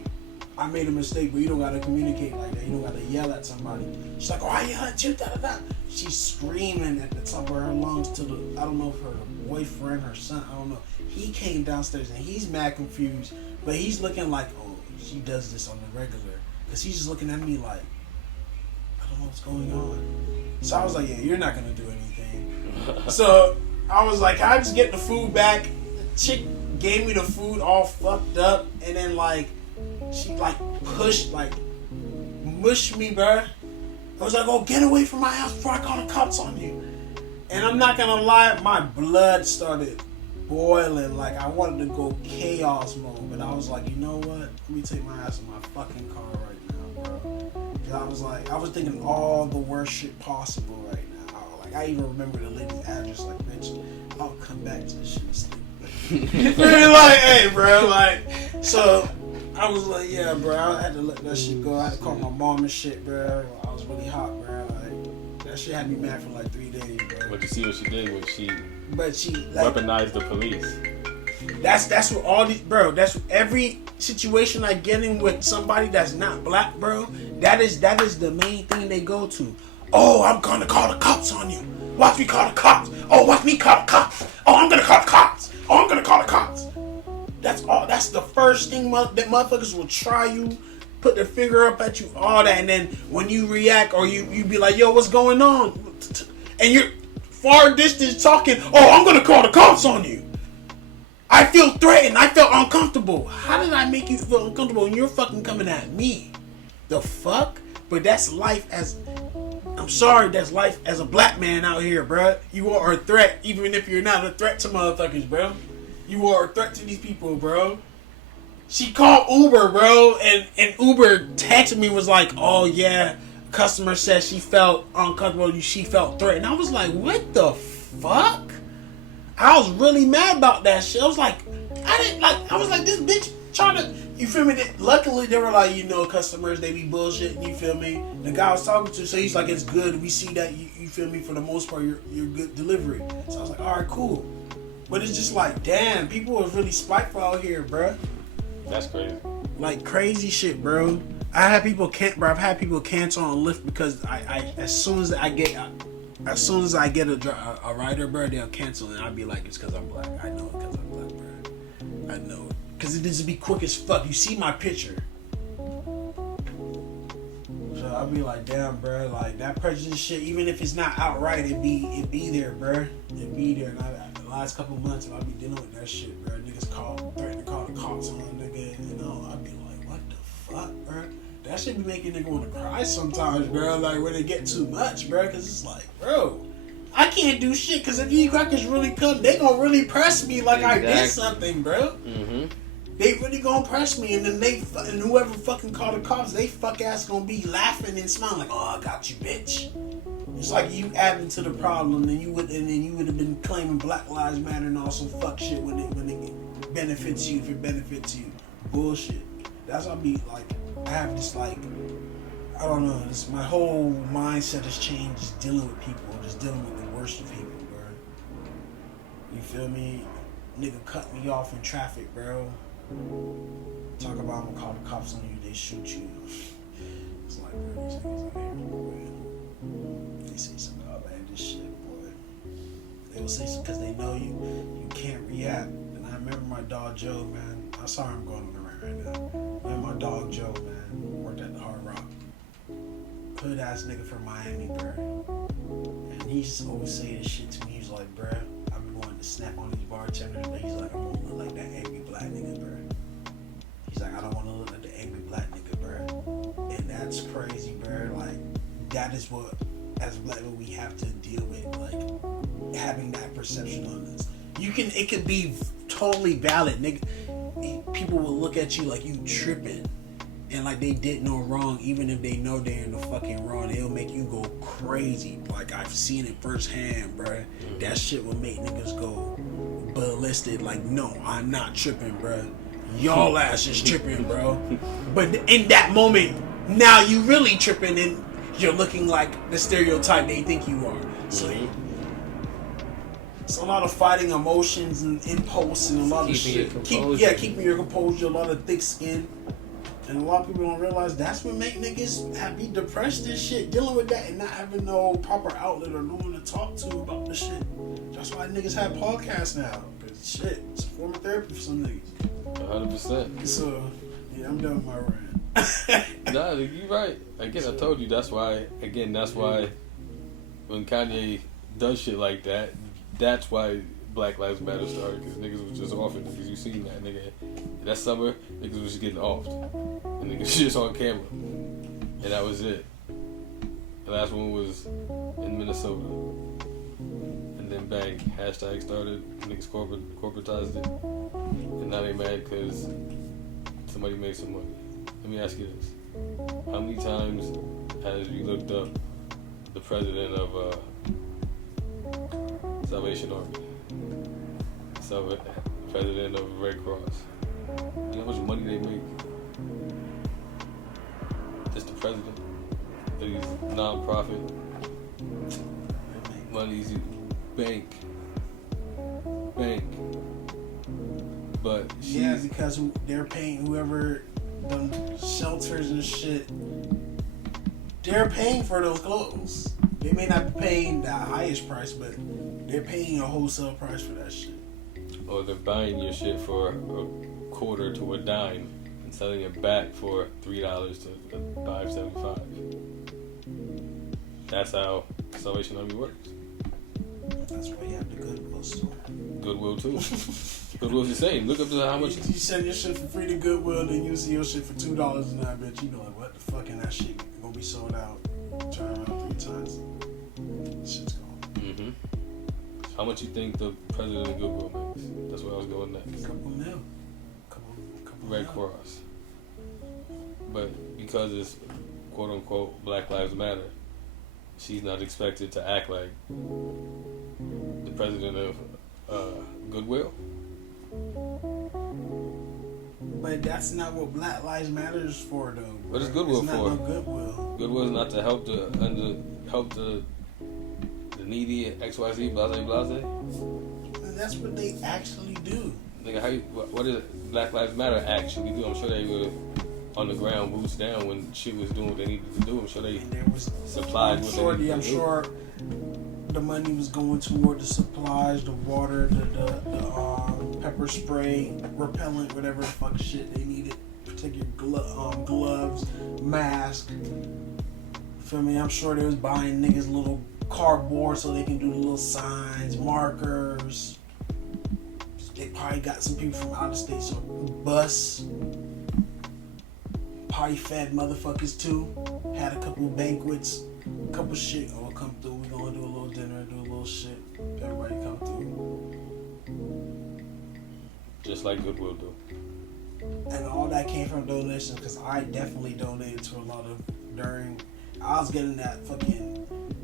I made a mistake, but you don't gotta communicate like that. You don't gotta yell at somebody. She's like, oh, I yell at you, da da da. She's screaming at the top of her lungs to the, I don't know if her boyfriend, her son, I don't know. He came downstairs and he's mad confused, but he's looking like, oh, she does this on the regular. Cause he's just looking at me like, I don't know what's going on. So I was like, yeah, you're not gonna do anything. So I was like, can I just get the food back? The chick gave me the food all fucked up, and then like, she like pushed, like mushed me, bruh. I was like, oh, get away from my house before I call the cops on you. And I'm not gonna lie, my blood started boiling. Like I wanted to go chaos mode, but I was like, you know what? Let me take my ass in my fucking car right now, bro. Cause I was like, I was thinking all the worst shit possible right now. Like I even remember the lady's address. Like, bitch, I'll come back to this shit and sleep. Like, hey, bro, like, so I was like, yeah, bro, I had to let that shit go. I had to call my mom and shit, bro. I was really hot, bro. Like, that shit had me mad for like 3 days, bro. But you see what she did when she like, weaponized the police. That's what all these, bro. That's every situation I get in with somebody that's not black, bro. That is the main thing they go to. Oh, I'm gonna call the cops on you. Watch me call the cops. Oh, watch me call the cops. Oh, I'm gonna call the cops. Oh, I'm gonna call the cops. That's all. That's the first thing that motherfuckers will try you, put their finger up at you, all that, and then when you react or you be like, yo, what's going on? And you're far distance talking, oh, I'm gonna call the cops on you. I feel threatened. I felt uncomfortable. How did I make you feel uncomfortable when you're fucking coming at me? The fuck? But that's life as, I'm sorry, that's life as a black man out here, bruh. You are a threat, even if you're not a threat to motherfuckers, bro. You are a threat to these people, bro. She called Uber, bro, and Uber texted me, was like, oh yeah, customer said she felt uncomfortable, she felt threatened. I was like, what the fuck? I was really mad about that shit. I was like, I was like, this bitch trying to, you feel me? Luckily, they were like, you know, customers, they be bullshitting, you feel me? The guy I was talking to, so he's like, it's good. We see that, you feel me? For the most part, you're good delivery. So I was like, all right, cool. But it's just like, damn, people are really spiteful out here, bruh. That's crazy. Like crazy shit, bro. I've had people cancel on Lyft because I as soon as I get a rider, bro, they'll cancel, and I'll be like, it's because I'm black. I know it because I'm black, bro. I know it because it needs to be quick as fuck. You see my picture, so I'll be like, damn, bro, like that prejudice shit. Even if it's not outright, it be there, bro. It be there. And the last couple months, I'll be dealing with that shit, bro. Niggas threatening to call the cops on a nigga, you know. I'll be like, what the fuck, bro? That shit be making nigga want to cry sometimes, bro. Like when they get too much, bro. Cause it's like, bro, I can't do shit. Cause if these crackers really come, they gonna really press me like exactly. I did something, bro. Mm-hmm. They really gonna press me, and then and whoever fucking call the cops, they fuck ass gonna be laughing and smiling like, oh, I got you, bitch. It's like you adding to the problem, and then you would have been claiming Black Lives Matter and all some fuck shit when it benefits you. If it benefits you, bullshit. That's what I be like. I have this like, I don't know. My whole mindset has changed just dealing with people, just dealing with the worst of people, bro. You feel me? Nigga cut me off in traffic, bro. Talk about I'm gonna call the cops on you. They shoot you. It's like, bro, these niggas out here, boy. They say some outlandish shit, boy. They will say because they know you can't react. And I remember my dog Joe, man. I'm sorry I'm going on the rant right now. And my dog Joe, man, worked at the Hard Rock. Hood ass nigga from Miami, bro. And he used to always say this shit to me. He's like, bro, I've been wanting to snap on these bartenders, but he's like, I want to look like that angry black nigga, bro. He's like, I don't want to look like the angry black nigga, bro. And that's crazy, bro. Like, that is what, as black people, we have to deal with, like, having that perception on us. It could be totally valid, nigga. People will look at you like you tripping. And like they did no wrong, even if they know they're in the fucking wrong, it'll make you go crazy. Like I've seen it firsthand, bruh. That shit will make niggas go ballistic. Like, no, I'm not tripping, bruh. Y'all ass is tripping, bro. But in that moment, now you really tripping and you're looking like the stereotype they think you are. So it's a lot of fighting emotions and impulse and a lot of shit. Keeping your composure, a lot of thick skin. And a lot of people don't realize that's what make niggas be depressed and shit, dealing with that and not having no proper outlet or no one to talk to about the shit. That's why niggas have podcasts now. Cause shit, it's a form of therapy for some niggas. 100%. So, yeah, I'm done with my rant. Nah, you right. Again, I told you that's why when Kanye does shit like that, that's why Black Lives Matter started, because niggas was just off it, because you seen that nigga. That summer, niggas was just getting offed. And niggas was just on camera. And that was it. The last one was in Minnesota. And then bang, hashtag started, niggas corporatized it. And now they mad because somebody made some money. Let me ask you this. How many times has you looked up the president of Salvation Army? President of Red Cross? You know how much money they make? Just the president of these non-profit monies, bank. But yeah, because they're paying whoever them shelters and shit. They're paying for those clothes. They may not be paying the highest price, but they're paying a wholesale price for that shit. Or they're buying your shit for a quarter to a dime and selling it back for $3 to $5.75. That's how Salvation Army works. That's why you have the Goodwill store. Goodwill too. Goodwill's the same. Look up to how much. You send your shit for free to Goodwill, then you see your shit for $2 and I bet you be like, what the fuck, and that shit gonna be sold out. Turn around 3 times. Shit's gone. Mm-hmm. How much you think the president of Goodwill makes? That's where I was going next. A couple mil. Red Cross. But because it's quote unquote Black Lives Matter, she's not expected to act like the president of Goodwill. But that's not what Black Lives Matter is for, though. What is Goodwill it's for? Not no Goodwill. Goodwill is not to help the needy, XYZ, blase, blase. And that's what they actually do. Nigga, what does Black Lives Matter actually do? I'm sure they were on the ground, boots down, when shit was doing what they needed to do. I'm sure they supplied what they needed to do. I'm sure the money was going toward the supplies, the water, the pepper spray, repellent, whatever the fuck shit they needed. Particular gloves, mask. Feel me? I'm sure they was buying niggas little cardboard so they can do the little signs, markers. They probably got some people from out of state, so bus. Party fed motherfuckers too. Had a couple banquets, couple shit. Oh, come through. We gonna do a little dinner, do a little shit. Everybody come through. Just like Goodwill do. And all that came from donations, because I definitely donated to a lot of during. I was getting that fucking.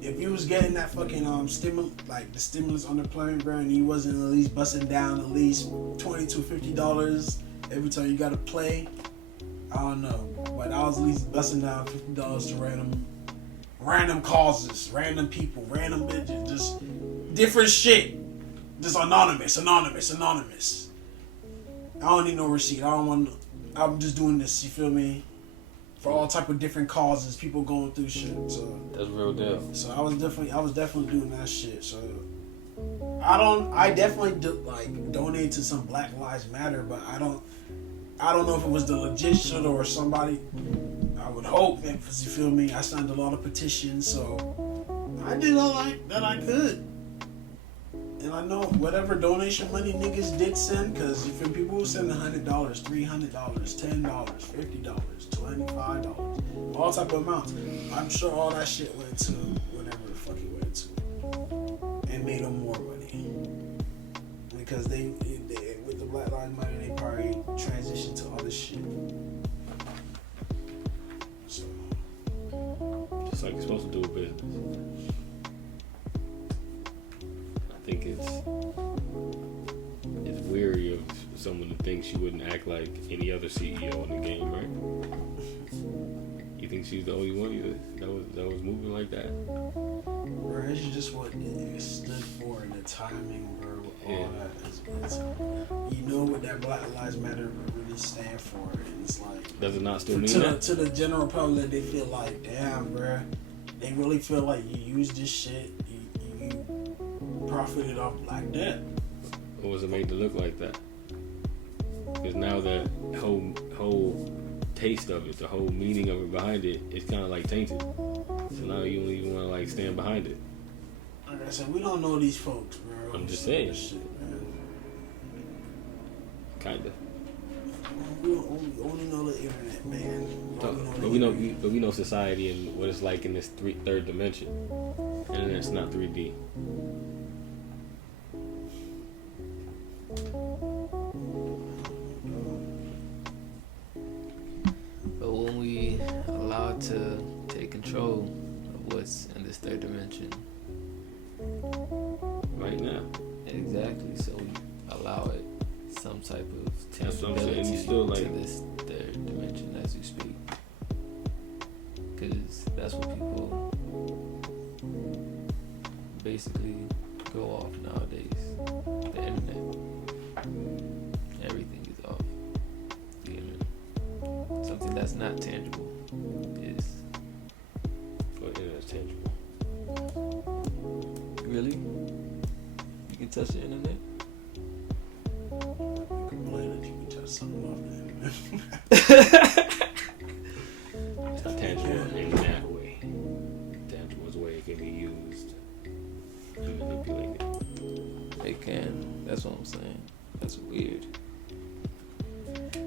If you was getting that fucking stimulus, like the stimulus unemployment grant, and you wasn't at least busting down at least $20 to $50 every time you got to play. I don't know, but I was at least busting down $50 to random causes, random people, random bitches, just different shit, just anonymous. I don't need no receipt. I'm just doing this. You feel me? For all type of different causes, people going through shit. So that's real deal. So I was definitely doing that shit. So I definitely donate to some Black Lives Matter, but I don't know if it was the legit shit or somebody. I would hope, because you feel me, I signed a lot of petitions, so I did all that I could. And I know whatever donation money niggas did send, because you feel people will send $100, $300, $10, $50, $25, all type of amounts. I'm sure all that shit went to whatever the fuck it went to, and made them more money. Because they with the Black Lives Matter, they probably transitioned to other shit. So, just like you're supposed to do with business. I think it's weary of someone to think she wouldn't act like any other CEO in the game, right? You think she's the only one that was moving like that? Bro, it's just what it stood for and the timing, bro. All that. You know what that Black Lives Matter really stand for, and it's like, does it not still mean that? To the general public, they feel like, damn, bro, they really feel like you use this shit, you profited off Black death. Or was it made to look like that? Because now that whole taste of it, the whole meaning of it behind it, it's kind of like tainted. So now you don't even want to like stand behind it. Like I said, we don't know these folks, bro. I'm just saying. Shit, man. Kinda. We only know the internet, man. But we know society and what it's like in this third dimension, and it's not 3D. But when we allow it to take control of what's in this third dimension, Right now. exactly. So we allow it some type of That's what I'm saying. tangibility You still to like this third dimension as you speak, because that's what people basically go off nowadays. The internet, everything is off the internet. Something that's not tangible is tangible. really. You can touch the internet. Glad that you can touch something off the internet. It's not tangible in that way. Tangible is the way it can be used and manipulated. It can. That's what I'm saying. That's weird.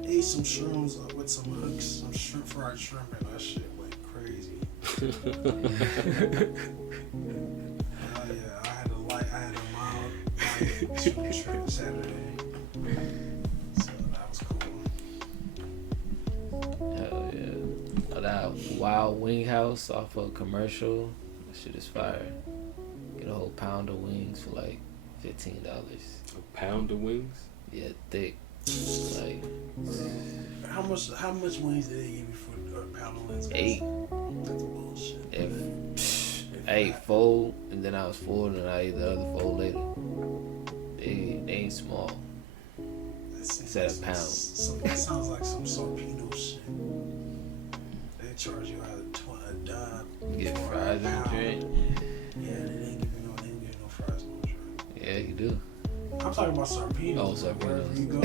Ate some shrooms with some hooks, some shrimp, fried shrimp, and that shit went crazy. Hell yeah, I had a mild diet shrimp Saturday, so that was cool. Hell yeah. Oh, that Wild Wing House off a commercial. That shit is fire. Get a whole pound of wings for like $15. A pound of wings? Yeah, thick. Like How much wings did they give you for a pound of wings? 8. That's bullshit. If I ate 4 and then I was full and I ate the other 4 later. They ain't small. It's at a pound. That sounds like some Sorpino shit. They charge you a dime. You get for fries a in the pound. drink. Yeah, they didn't give you no fries in the drink. Yeah, you do. I'm talking about Sorpino. Oh, Sorpinos. Wherever you go.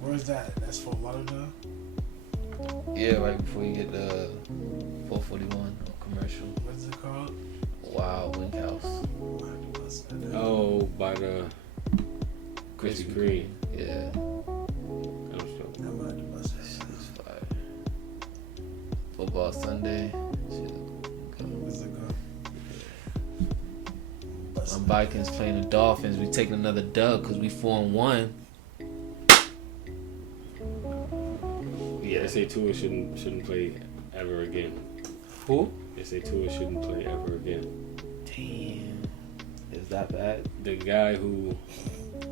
Where's that? That's Fort Lauderdale? Yeah, right before you get the 441 commercial. What's it called? Wild Wing House. Oh, by the Krispy Kreme. Yeah. I'm about to bust that. Shit's fire. Football Sunday. Shit. What's it called? My Vikings playing the Dolphins. We taking another dub because we 4-1. Yeah, they say Tua shouldn't play ever again. Who? They say Tua shouldn't play ever again. Damn. Is that bad? The guy who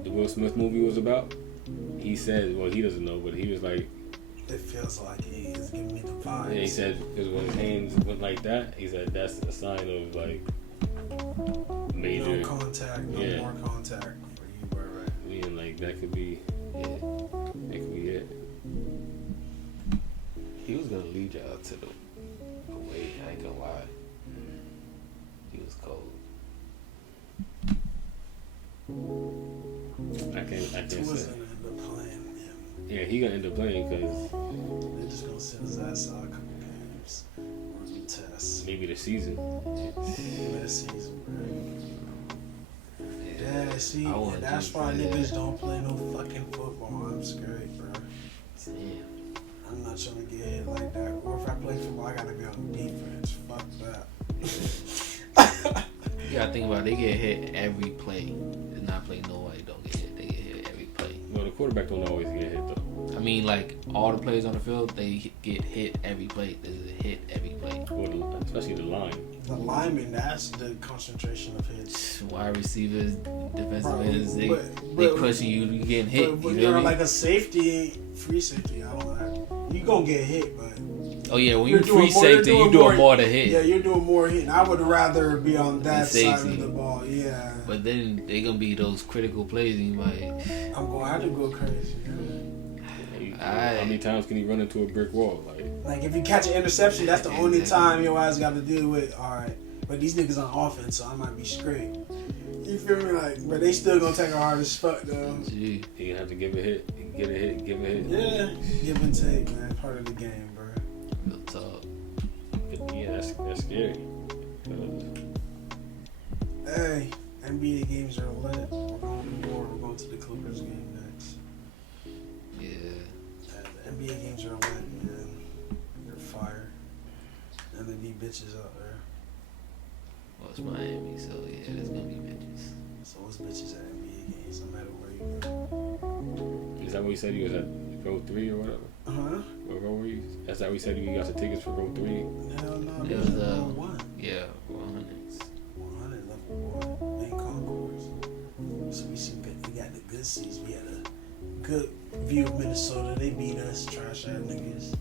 the Will Smith movie was about, he said, well, he doesn't know, but he was like, It feels like he is giving me the vibes. yeah, he said, because when his hands went like that, he said that's a sign of like major. No contact, no more contact for you, bro. Right? I mean, like that could be, Yeah. that could be it. He was gonna lead y'all to the away. I ain't gonna lie. He was cold. I can't Tua's say. gonna end up playing him. Yeah, he gonna end up playing because They're just gonna sit his ass out a couple games. Rookie test. maybe the season. Maybe the season, bro. Yeah, see, I want that's to why play niggas that. don't play no fucking football. I'm scared, bro. Damn. I'm not trying to get hit like that. Or if I play football, I gotta be on defense. Fuck that. You gotta think about it, they get hit every play. They not play nobody don't get hit. They get hit every play. Well, the quarterback don't always get hit though. I mean, like all the players on the field, they get hit every play. There's a hit every play. Well, especially the line. The lineman, that's the concentration of hits. Wide receivers, defensive Bro, ends, they but- pushing you, you getting hit. But when You feel you're me? like a safety, free safety, I don't know. You gonna get hit, but Oh yeah, when you're you doing free more- safety, you're you doing doing more to hit. yeah, you're doing more hitting. I would rather be on that side safety. of the ball. Yeah, But then they gonna be those critical plays, and you might. I'm gonna have to go crazy. How many times can he run into a brick wall? Like if you catch an interception, that's the only time your ass got to deal with. All right, but these niggas on offense, so I might be straight. You feel me? Like, but they still gonna take a hard as fuck though. Gee, He gonna have to give a hit, get a hit, give a hit. Yeah, give and take, man. Part of the game, bro. real talk. Yeah, that's scary. Hey, NBA games are lit. We're going to war. We're going to the Clippers game next. Yeah. The NBA games are lit, man. They're fire. And they need bitches out there. Well, it's Miami, so yeah, there's gonna be bitches. So what's bitches at NBA games, no matter where you go. Is that what he said he was at row 3 or whatever? Uh-huh. What row were you? That's that we said you got the tickets for row 3. Hell no, It it was, was level 1. Yeah, 100s. 100 level 1. Main concourse. So we got the good seats. We had a good view of Minnesota. They beat us, trash ass niggas.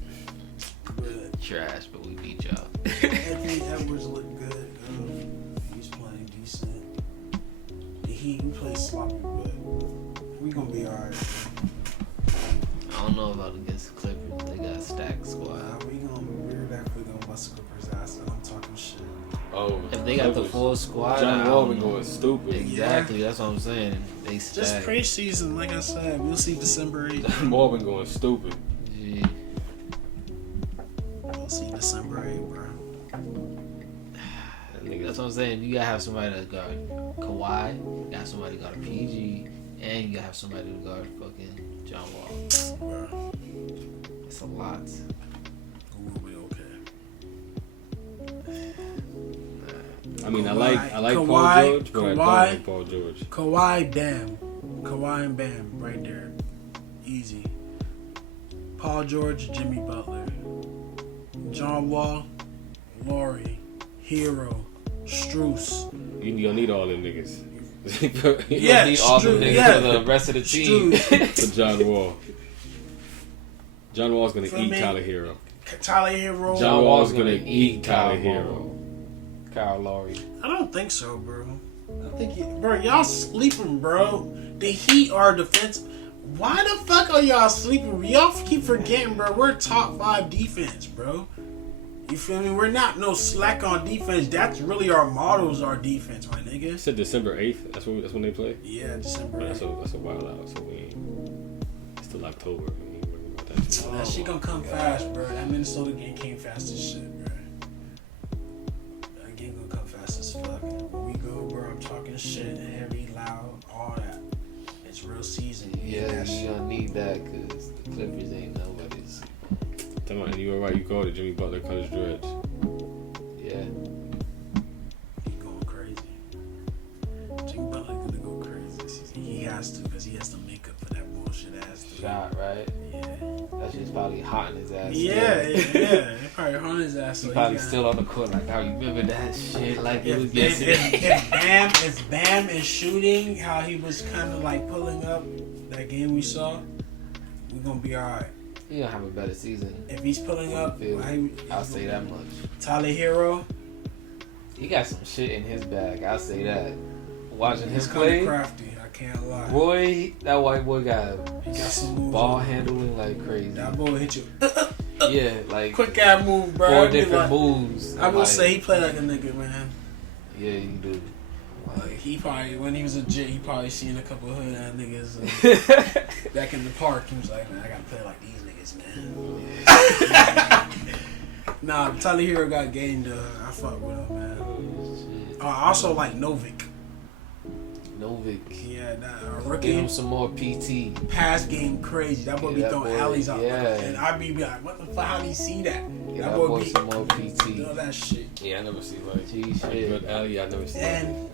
But Trash, but we beat y'all. Anthony Edwards looked good. He's playing decent. The Heat, we play sloppy, but we gonna be alright. I don't know about against the Clippers. They got a stacked squad. We're definitely gonna bust Clippers ass, and I'm talking shit. Oh, If they got the full squad, John I Wall don't been know. going stupid. Exactly, that's what I'm saying. They Just stacked. preseason, like I said, we'll see December 8th. John Wall been going stupid. Gee. We'll see December 8th, bro. That's what I'm saying. You gotta have somebody that guard Kawhi, you got somebody that guard PG, and you gotta have somebody to guard fucking John Wall. Bro, It's a lot. we'll be okay. I mean, Kawhi- I like Paul Kawhi- George, but I don't Kawhi- like Paul George. Kawhi, Bam. Kawhi and Bam, right there. Easy. Paul George, Jimmy Butler. John Wall, Laurie, Hero, Struce. You gonna need all them niggas. You Yeah, gonna need all them Stru- niggas yeah. for the rest of the team. For John Wall. John Wall's gonna For eat me- Tyler Hero. Tyler Hero. John Wall's gonna eat Tyler Hero. Kyle Lowry. I don't think so, bro. I think bro, y'all sleeping, bro. The Heat are defense. Why the fuck are y'all sleeping? Y'all keep forgetting, bro. We're top 5 defense, bro. You feel me? We're not no slack on defense. That's really our models, our defense, my You nigga. said December 8th. That's when they play. Yeah, December. That's a while out. So we ain't. It's still October. We ain't worried about that shit. That shit gonna come fast, bro. That Minnesota game came fast as shit, bro. That game gonna come fast as fuck. When we go, bro, I'm talking shit, heavy, loud, all that. It's real season. Yeah, that you shit. gonna need that because the Clippers ain't nobody's. Tell me, and you were right. You called it. Jimmy Butler cut his dreads. Yeah. He going crazy. Jimmy Butler gonna go crazy this season. He has to, because he has to make up for that bullshit ass dude. Shot, right? Yeah. That shit's probably hot in his ass. Yeah, still. yeah. They probably on his ass. So He he probably got- still on the court like I remember that shit like it was If yesterday. if Bam is shooting how he was kind of like pulling up that game we saw, we're gonna be alright. He gonna have a better season. If he's pulling up, I'll say that much. Tyler Hero, He got some shit in his bag. I'll say that. Watching him he's kind play, of crafty. I can't lie. Roy, that white boy got He got some moves. ball on him. handling like crazy. That boy hit you. Yeah, like Quick ass move, bro. 4 Be different like- moves. I will Like, say he played like a nigga, man. yeah, you do. He probably, when he was a J, he probably seen a couple of hood ass niggas back in the park. He was like, man, I gotta play like these niggas, man. Nah, Tyler Hero got game though. I fuck with him, man. I also like Novik. Yeah, that rookie. Give him some more PT. Pass game crazy. That boy be throwing alleys out. Yeah. And I be like, what the fuck? How do you see that? That boy be some more PT. You know that shit. Yeah, I never see like G a shit. good alley. I never see. And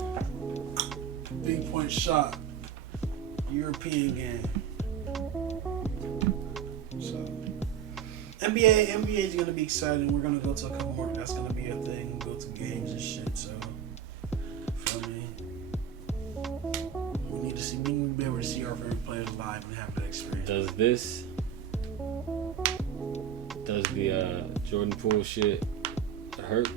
3-point shot, European game. So NBA is gonna be exciting. We're gonna go to a couple more. That's gonna be a thing. Go to games and shit. So, feel me? We need to see. We need to be able to see our favorite players live and have that experience. Does the Jordan Poole shit hurt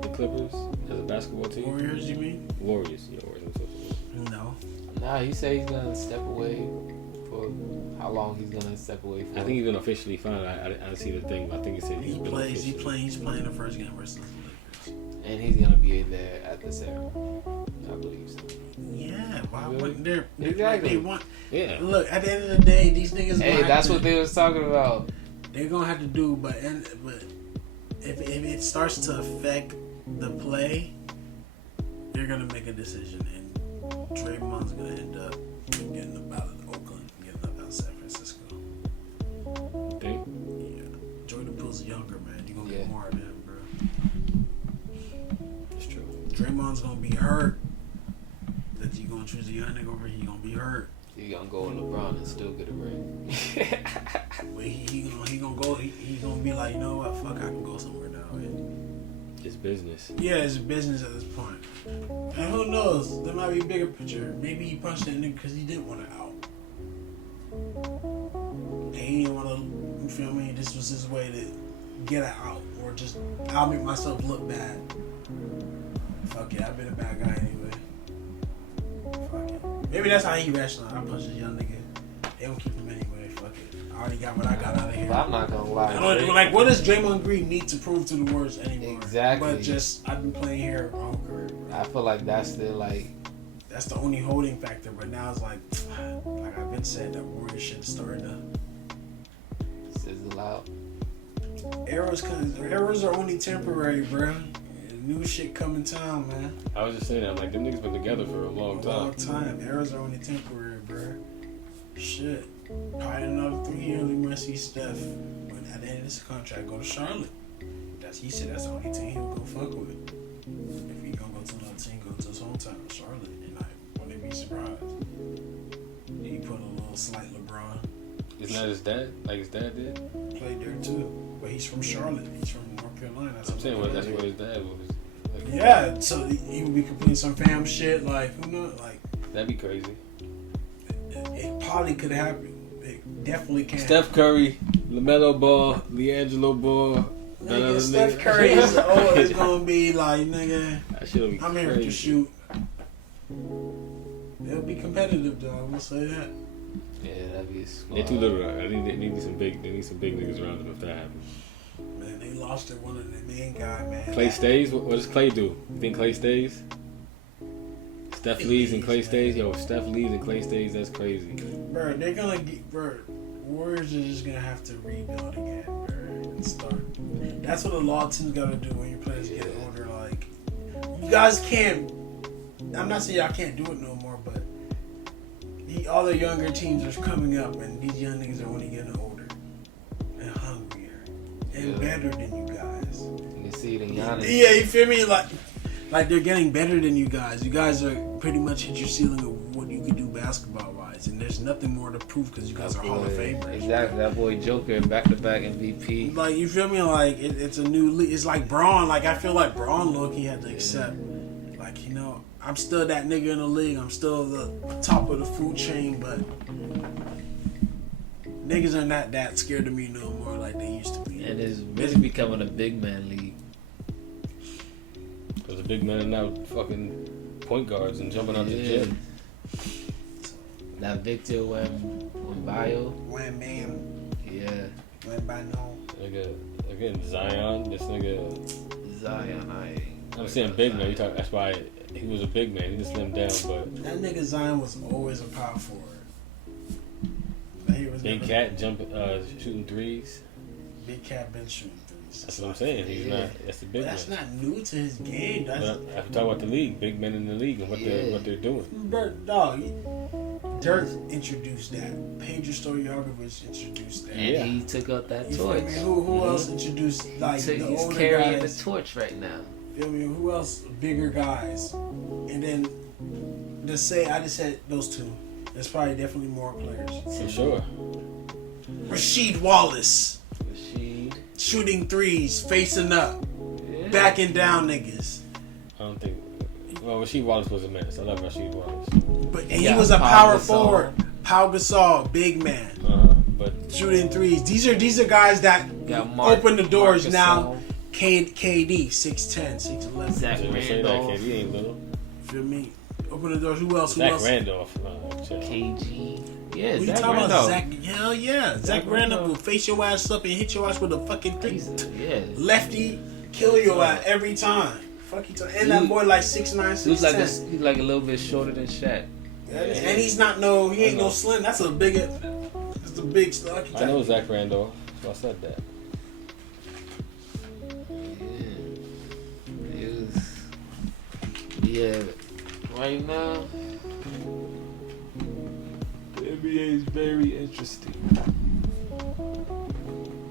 the Clippers as a basketball team? Warriors, you mean? Warriors. Yeah, Warriors. I'm talking No. Nah, he said he's gonna step away for how long he's gonna step away for. about. I think he's been officially fined. I see the thing, but I think he said He's been playing officially- the first game versus the Lakers. And he's gonna be there at the ceremony. I believe so. Yeah, why Really? wouldn't they? Exactly. They want. Yeah. Look, at the end of the day, these niggas. Hey, that's what they was talking about. They're gonna have to do, but if it starts to affect the play, they're gonna make a decision, and Draymond's gonna end up getting up out of Oakland, getting up out of San Francisco. Think? Yeah, Jordan Poole's younger, man. You gonna Yeah. get more of him, bro. It's true. Draymond's gonna be hurt. That you gonna choose a young nigga over? He gonna be hurt. He gonna go with LeBron and still get a ring. But he gonna be like, you know what? Fuck, I can go somewhere now. It's business. Yeah, it's business at this point. And who knows? There might be a bigger picture. Maybe he punched that nigga because he didn't want to out. And he didn't want to, you feel me? This was his way to get it out. Or just, I'll make myself look bad. Fuck it, I've been a bad guy anyway. Fuck it. Maybe that's how he rationalized. I punched this young nigga. They don't keep him anyway. Fuck it. I already got what I got out of here. But I'm not gonna lie. Like, what does Draymond Green need to prove to the Warriors anymore? Exactly. But just, I've been playing here my whole career, bro. I feel like that's still like. That's the only holding factor. But now it's like I've been saying, that Warriors shit starting to. Sizzle out. Errors are only temporary, bro. New shit come in town, man. I was just saying that, like, them niggas been together for a long time. Errors are only temporary, bro. Shit. Probably another 3 years we might see Steph, when at the end of this contract, go to Charlotte. He said that's the only team he'll go fuck with. If he gonna go to another team, go to his hometown, Charlotte, and I wouldn't be surprised. He put a little slight LeBron. Isn't that his dad? Like his dad did? Played there too, but he's from Charlotte. He's from North Carolina. I'm saying that's where his dad was. Like, Yeah, so he would be completing some fam shit. Like, who knows? Like, that'd be crazy. it probably could happen. It definitely can. Steph Curry, LaMelo Ball, LiAngelo Ball. Nigga, Steph Curry is always gonna be like, nigga, That shit'll be I'm crazy. here to shoot. It'll be competitive though. I will say that. Yeah, that'd be a squad. They're too little. They need some big niggas around them if that happens. Man, they lost their one of their main guy, man. Clay stays. What does Clay do? You think Clay stays? Steph leaves and Clay stays. Yo, if Steph leaves and Clay stays, that's crazy. Bro, they're gonna get. Bro, Warriors are just gonna have to rebuild again, bro, and start. That's what a lot of teams gotta do when your players get older. Like, you guys can't. I'm not saying y'all can't do it no more, but all the younger teams are coming up, and these young niggas are only getting older and hungrier and better than you guys. You can see it in Giannis. Yeah, you feel me? Like they're getting better than you guys. You guys are pretty much hit your ceiling of what you can do basketball wise, and there's nothing more to prove because you guys are Hall of Famers. Exactly, that boy Joker, back-to-back MVP. Like, you feel me? Like it's a new league. It's like Braun. Like, I feel like Braun low-key had to accept. Like, you know, I'm still that nigga in the league. I'm still the top of the food chain, but niggas are not that scared of me no more like they used to be. And it's really becoming a big man league. Because the big men are now fucking point guards and jumping out the gym. That Victor Wembanyama. Wham bam, Yeah. wham by no. Nigga, again, Zion. This nigga. Zion, I'm saying big man. You talk. That's why He was a big man. He just slimmed down, but that nigga Zion was always a power forward. Like, he was Big never- Cat shooting threes. Big Cat been shooting threes. That's what I'm saying. He's not. That's the big But that's man. not new to his game. That's But I'm talking about the league, big men in the league, and what they're doing. Dog. Dirk introduced that. Pedro Stojakovic introduced that. And Yeah. he took up that You feel torch. me? Who else introduced like the He's older carrying guys? the torch right now. Feel me? Who else? Bigger guys. And then I just said those two. There's probably definitely more players. For sure. Rasheed Wallace Rashid. shooting threes, facing up, Yeah. backing down niggas. I don't think. Well, Rasheed Wallace was a menace. I love Rasheed Wallace. But and Yeah, he was a Pau power Gasol. forward. Pau Gasol, big man, But shooting threes. These are guys that Got Mark- open the doors Marc now. Gasol. KD 6'10", 6'11". Zach I didn't say that. Randolph. KD ain't little. Feel me? Open the doors. Who else? Who Zach else? Randolph. Chill. KG. Yeah, What you Zach talking Randolph. about? Zach? Hell yeah. Zach Randolph Randolph. will face your ass up and hit your ass with a fucking Yeah. lefty, kill your ass every time. Fuck you. And that boy like 6'9", He was 6'10". he's like a little bit shorter than Shaq. And he's not he ain't no slim. That's a bigger. That's a big stuff. I know Zach Randolph, so I said that. Yeah, right now, the NBA is very interesting.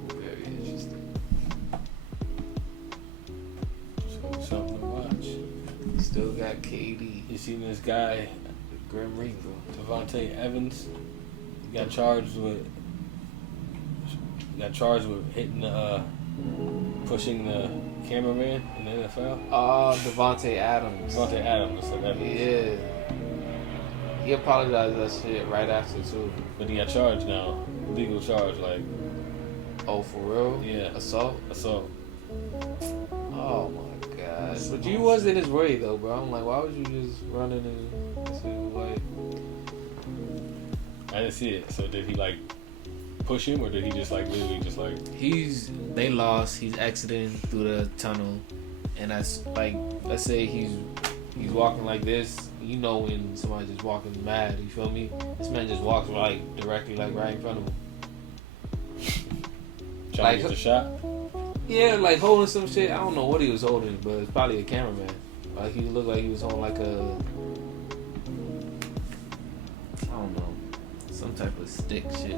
Very interesting. So something to watch. Still got KD, You seen this guy, Grim Reaper. Devontae Evans? He got charged with hitting pushing the cameraman in the NFL. Devontae Adams. Devontae Adams. I said Evans. Yeah. He apologized that shit right after too. But he got charged now. Legal charge, like Oh, for real? Yeah. Assault? assault. Oh my god. But you was in his way though, bro. I'm like, why would you just run in his way? I didn't see it. So did he like push him, or did he just like literally just like? They lost. He's exiting through the tunnel, and that's like, let's say he's walking like this. You know when somebody just walking mad. You feel me? This man just walks like directly, like right in front of him. Trying to get the shot. Yeah, like holding some shit. I don't know what he was holding, but it's probably a cameraman. Like he looked like he was holding like I don't know, some type of stick shit.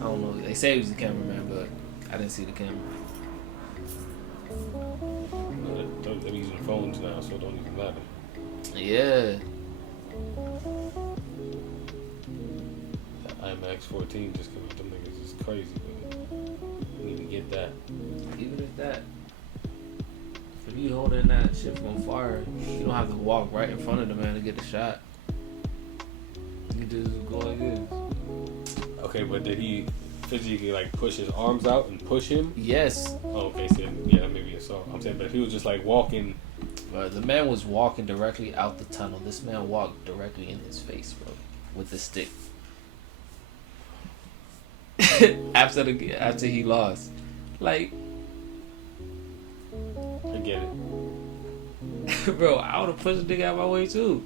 I don't know. They say he was a cameraman, but I didn't see the camera. They're using phones now, so it don't even matter. Yeah. The IMAX 14 just came out. Them niggas is crazy, but you need to get that. Even if that, if you holding that shit from far, you don't have to walk right in front of the man to get the shot. You just go like this. Okay, but did he physically like push his arms out and push him? Yes. Oh, okay, so yeah, maybe assault. I'm saying, but if he was just like walking, The man was walking directly out the tunnel. This man walked directly in his face, bro, with the stick. after he lost, like, I get it. bro, I would have pushed the nigga out my way too.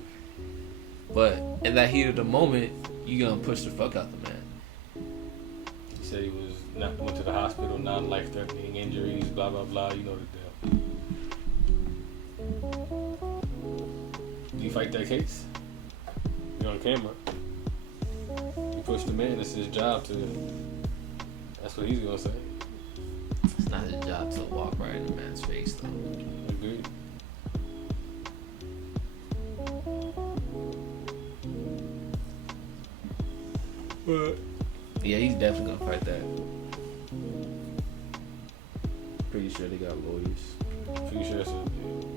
But in that heat of the moment, you gonna push the fuck out the man. He said he went to the hospital, non-life-threatening injuries, blah blah blah. You know the deal. Do you fight that case? You're on camera. You push the man. It's his job to. That's what he's gonna say. It's not his job to walk right in the man's face, though. Agreed. But yeah, he's definitely gonna fight that. Pretty sure they got lawyers. Pretty sure it's a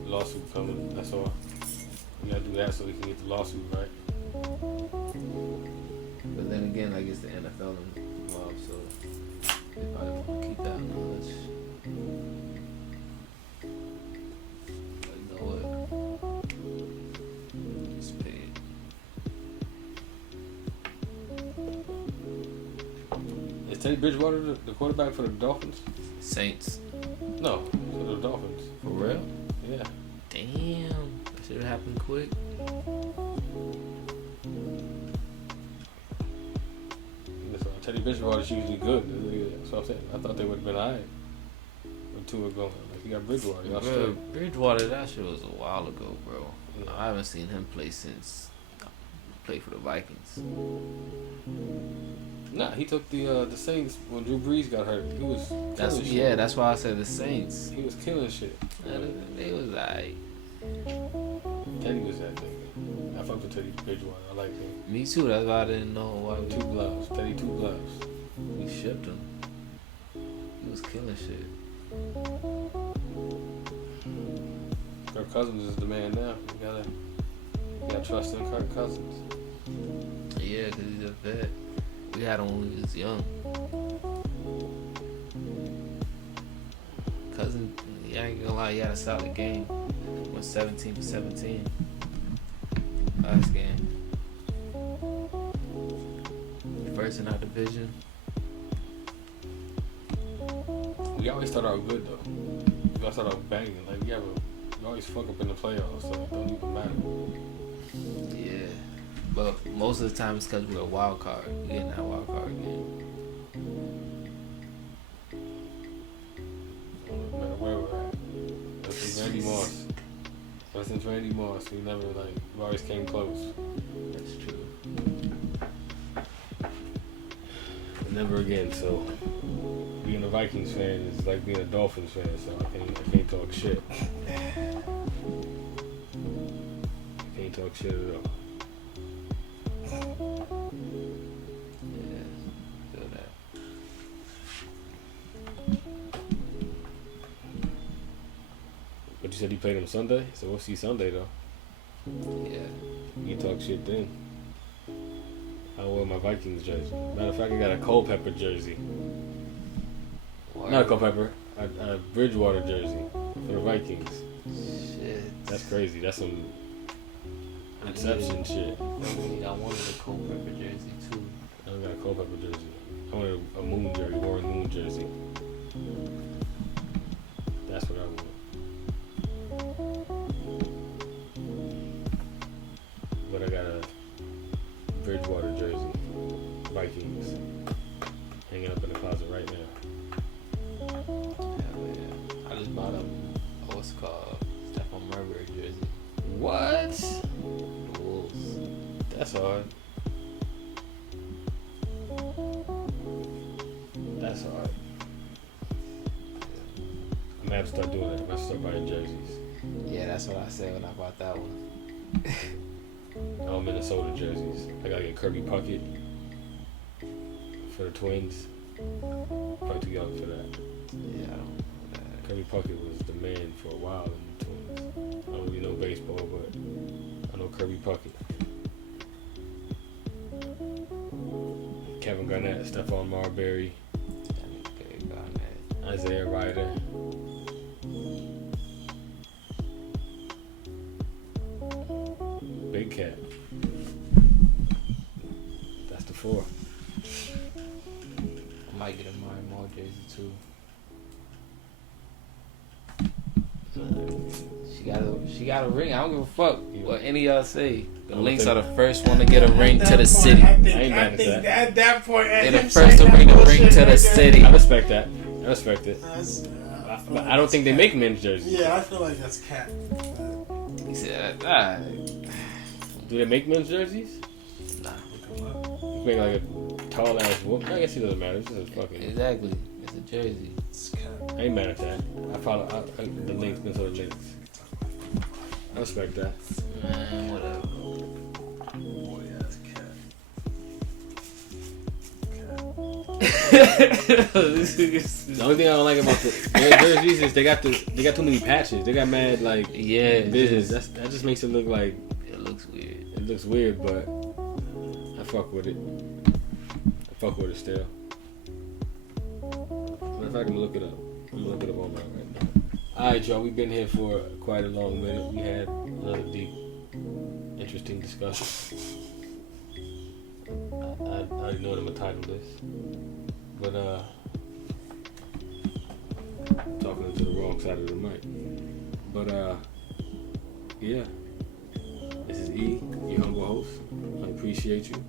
lawsuit coming. That's all. We gotta do that so we can get the lawsuit right. But then again, like it's the NFL involved, so they probably want to keep that on the hush. Like, you know what? It's paid. Is Teddy Bridgewater the quarterback for the Dolphins? Saints. No, for the Dolphins. For real? Yeah. Damn. That should have happened happen quick. Teddy Bridgewater's usually good. That's what I'm saying. I thought they would have been alright when two were going. Like, you got Bridgewater. Y'all Bro, straight. Bridgewater, that shit was a while ago, bro. I haven't seen him play since play for the Vikings. Nah, he took the Saints when Drew Brees got hurt. He was killing shit. That's why I said the Saints. He was killing shit. They was alright. Teddy was that nigga. I fucked with Teddy Bridgewater. I like him. Me too. That's why I didn't know why 2 gloves. Teddy 2 gloves. we shipped him. He was killing shit. Kirk Cousins is the man now. You gotta trust in Kirk Cousins. Yeah, because he's a vet. We had him when he was young. Cousin, I ain't gonna lie, he had a solid game. Went 17 for 17 last game. First in our division. We always start out good though. We always start out banging. Like we always fuck up in the playoffs, so it don't even matter. Yeah. But most of the time it's because we're a wild card. We in that wild card game. No matter where we're at. Ever since Randy Moss. Ever since Randy Moss, we always came close. That's true. But never again, so being a Vikings fan is like being a Dolphins fan, so I can't talk shit. I can't talk shit at all. Yeah. Feel that. But you said he played him Sunday, so we'll see Sunday though. Yeah. You can talk shit then. I wear my Vikings jersey. Matter of fact, I got a Culpepper jersey. Not a Culpepper, a Bridgewater jersey for the Vikings. Shit. That's crazy. That's some Inception shit. I wanted a Culpepper jersey too. I don't got a Culpepper jersey. I wanted a Moon jersey, Warren Moon jersey. That's what I want. But I got a Bridgewater jersey, Vikings, hanging up in the closet right now. Hell yeah. I just bought what's it called? Stephon Marbury jersey. What? The Wolves. That's hard. That's hard. I'm gonna have to start doing that. I'm gonna start buying jerseys. Yeah, that's what I said when I bought that one. All Minnesota jerseys. I gotta get Kirby Puckett for the Twins. Probably too young for that. Yeah, I don't know that. Kirby Puckett was the man for a while in the Twins. I don't really know baseball, but I know Kirby Puckett. Kevin Garnett, Stephon Marbury, Isaiah Ryder. Big Cat. That's the 4. I might get a Mari Moore jersey too. She got a ring. I don't give a fuck what any of y'all say. The Lynx are the first one to get a ring to the city. I ain't think mad at that. at that point, They're the first to bring the ring to the city. I respect that. I respect it. But I don't think they make men's jerseys. Yeah, I feel like that's cat. He said, Do they make men's jerseys? nah. You make like a tall ass whoop. I guess it doesn't matter. It's just fucking. Exactly. It's a jersey. It's cat. I ain't mad at that. I follow the Lynx, Minnesota Lynx. I respect that. Man, whatever. Boy, yeah, that's cat. The only thing I don't like about their jerseys is they got too many patches. They got mad like Yeah, business. That just makes it look like it looks weird. it looks weird, but I fuck with it. I fuck with it still. If I can look it up, I'm gonna look it up on my right now. Alright, y'all, we've been here for quite a long minute. We had another deep, interesting discussion. I already know what I'm gonna title this, but talking to the wrong side of the mic. But yeah, E, your humble host. I appreciate you.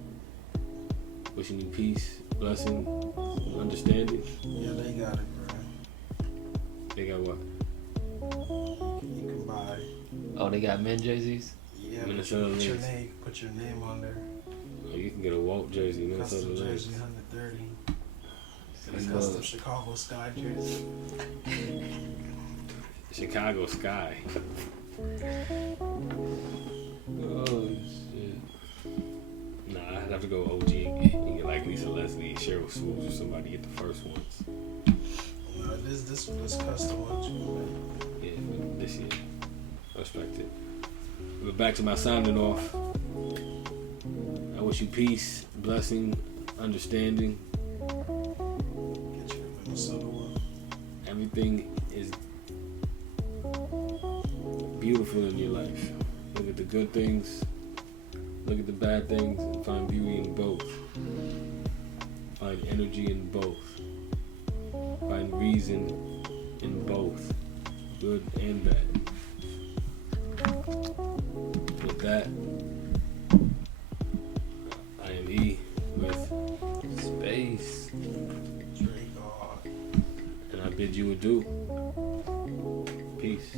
Wishing you peace, blessing, understanding. Yeah, they got it, bro. They got what? You can buy. Oh, they got men jerseys? Yeah, Minnesota put your Lynx. name. Put your name on there. Oh, you can get a Walt jersey, Minnesota Custom Lynx. jersey, 130. Let's Custom go. Chicago Sky jersey. Chicago Sky. Oh shit. Nah, I'd have to go OG and get like Lisa Leslie, Cheryl Swoops, or somebody get the first ones. This custom one too, man. Yeah, for this year. I respect it. But back to my sounding off. I wish you peace, blessing, understanding. Get you a Minnesota one. Everything is beautiful in your life. Look at the good things, look at the bad things, and find beauty in both. Find energy in both. Find reason in both, good and bad. With that, I am E with Space. Drake God. and I bid you adieu. Peace.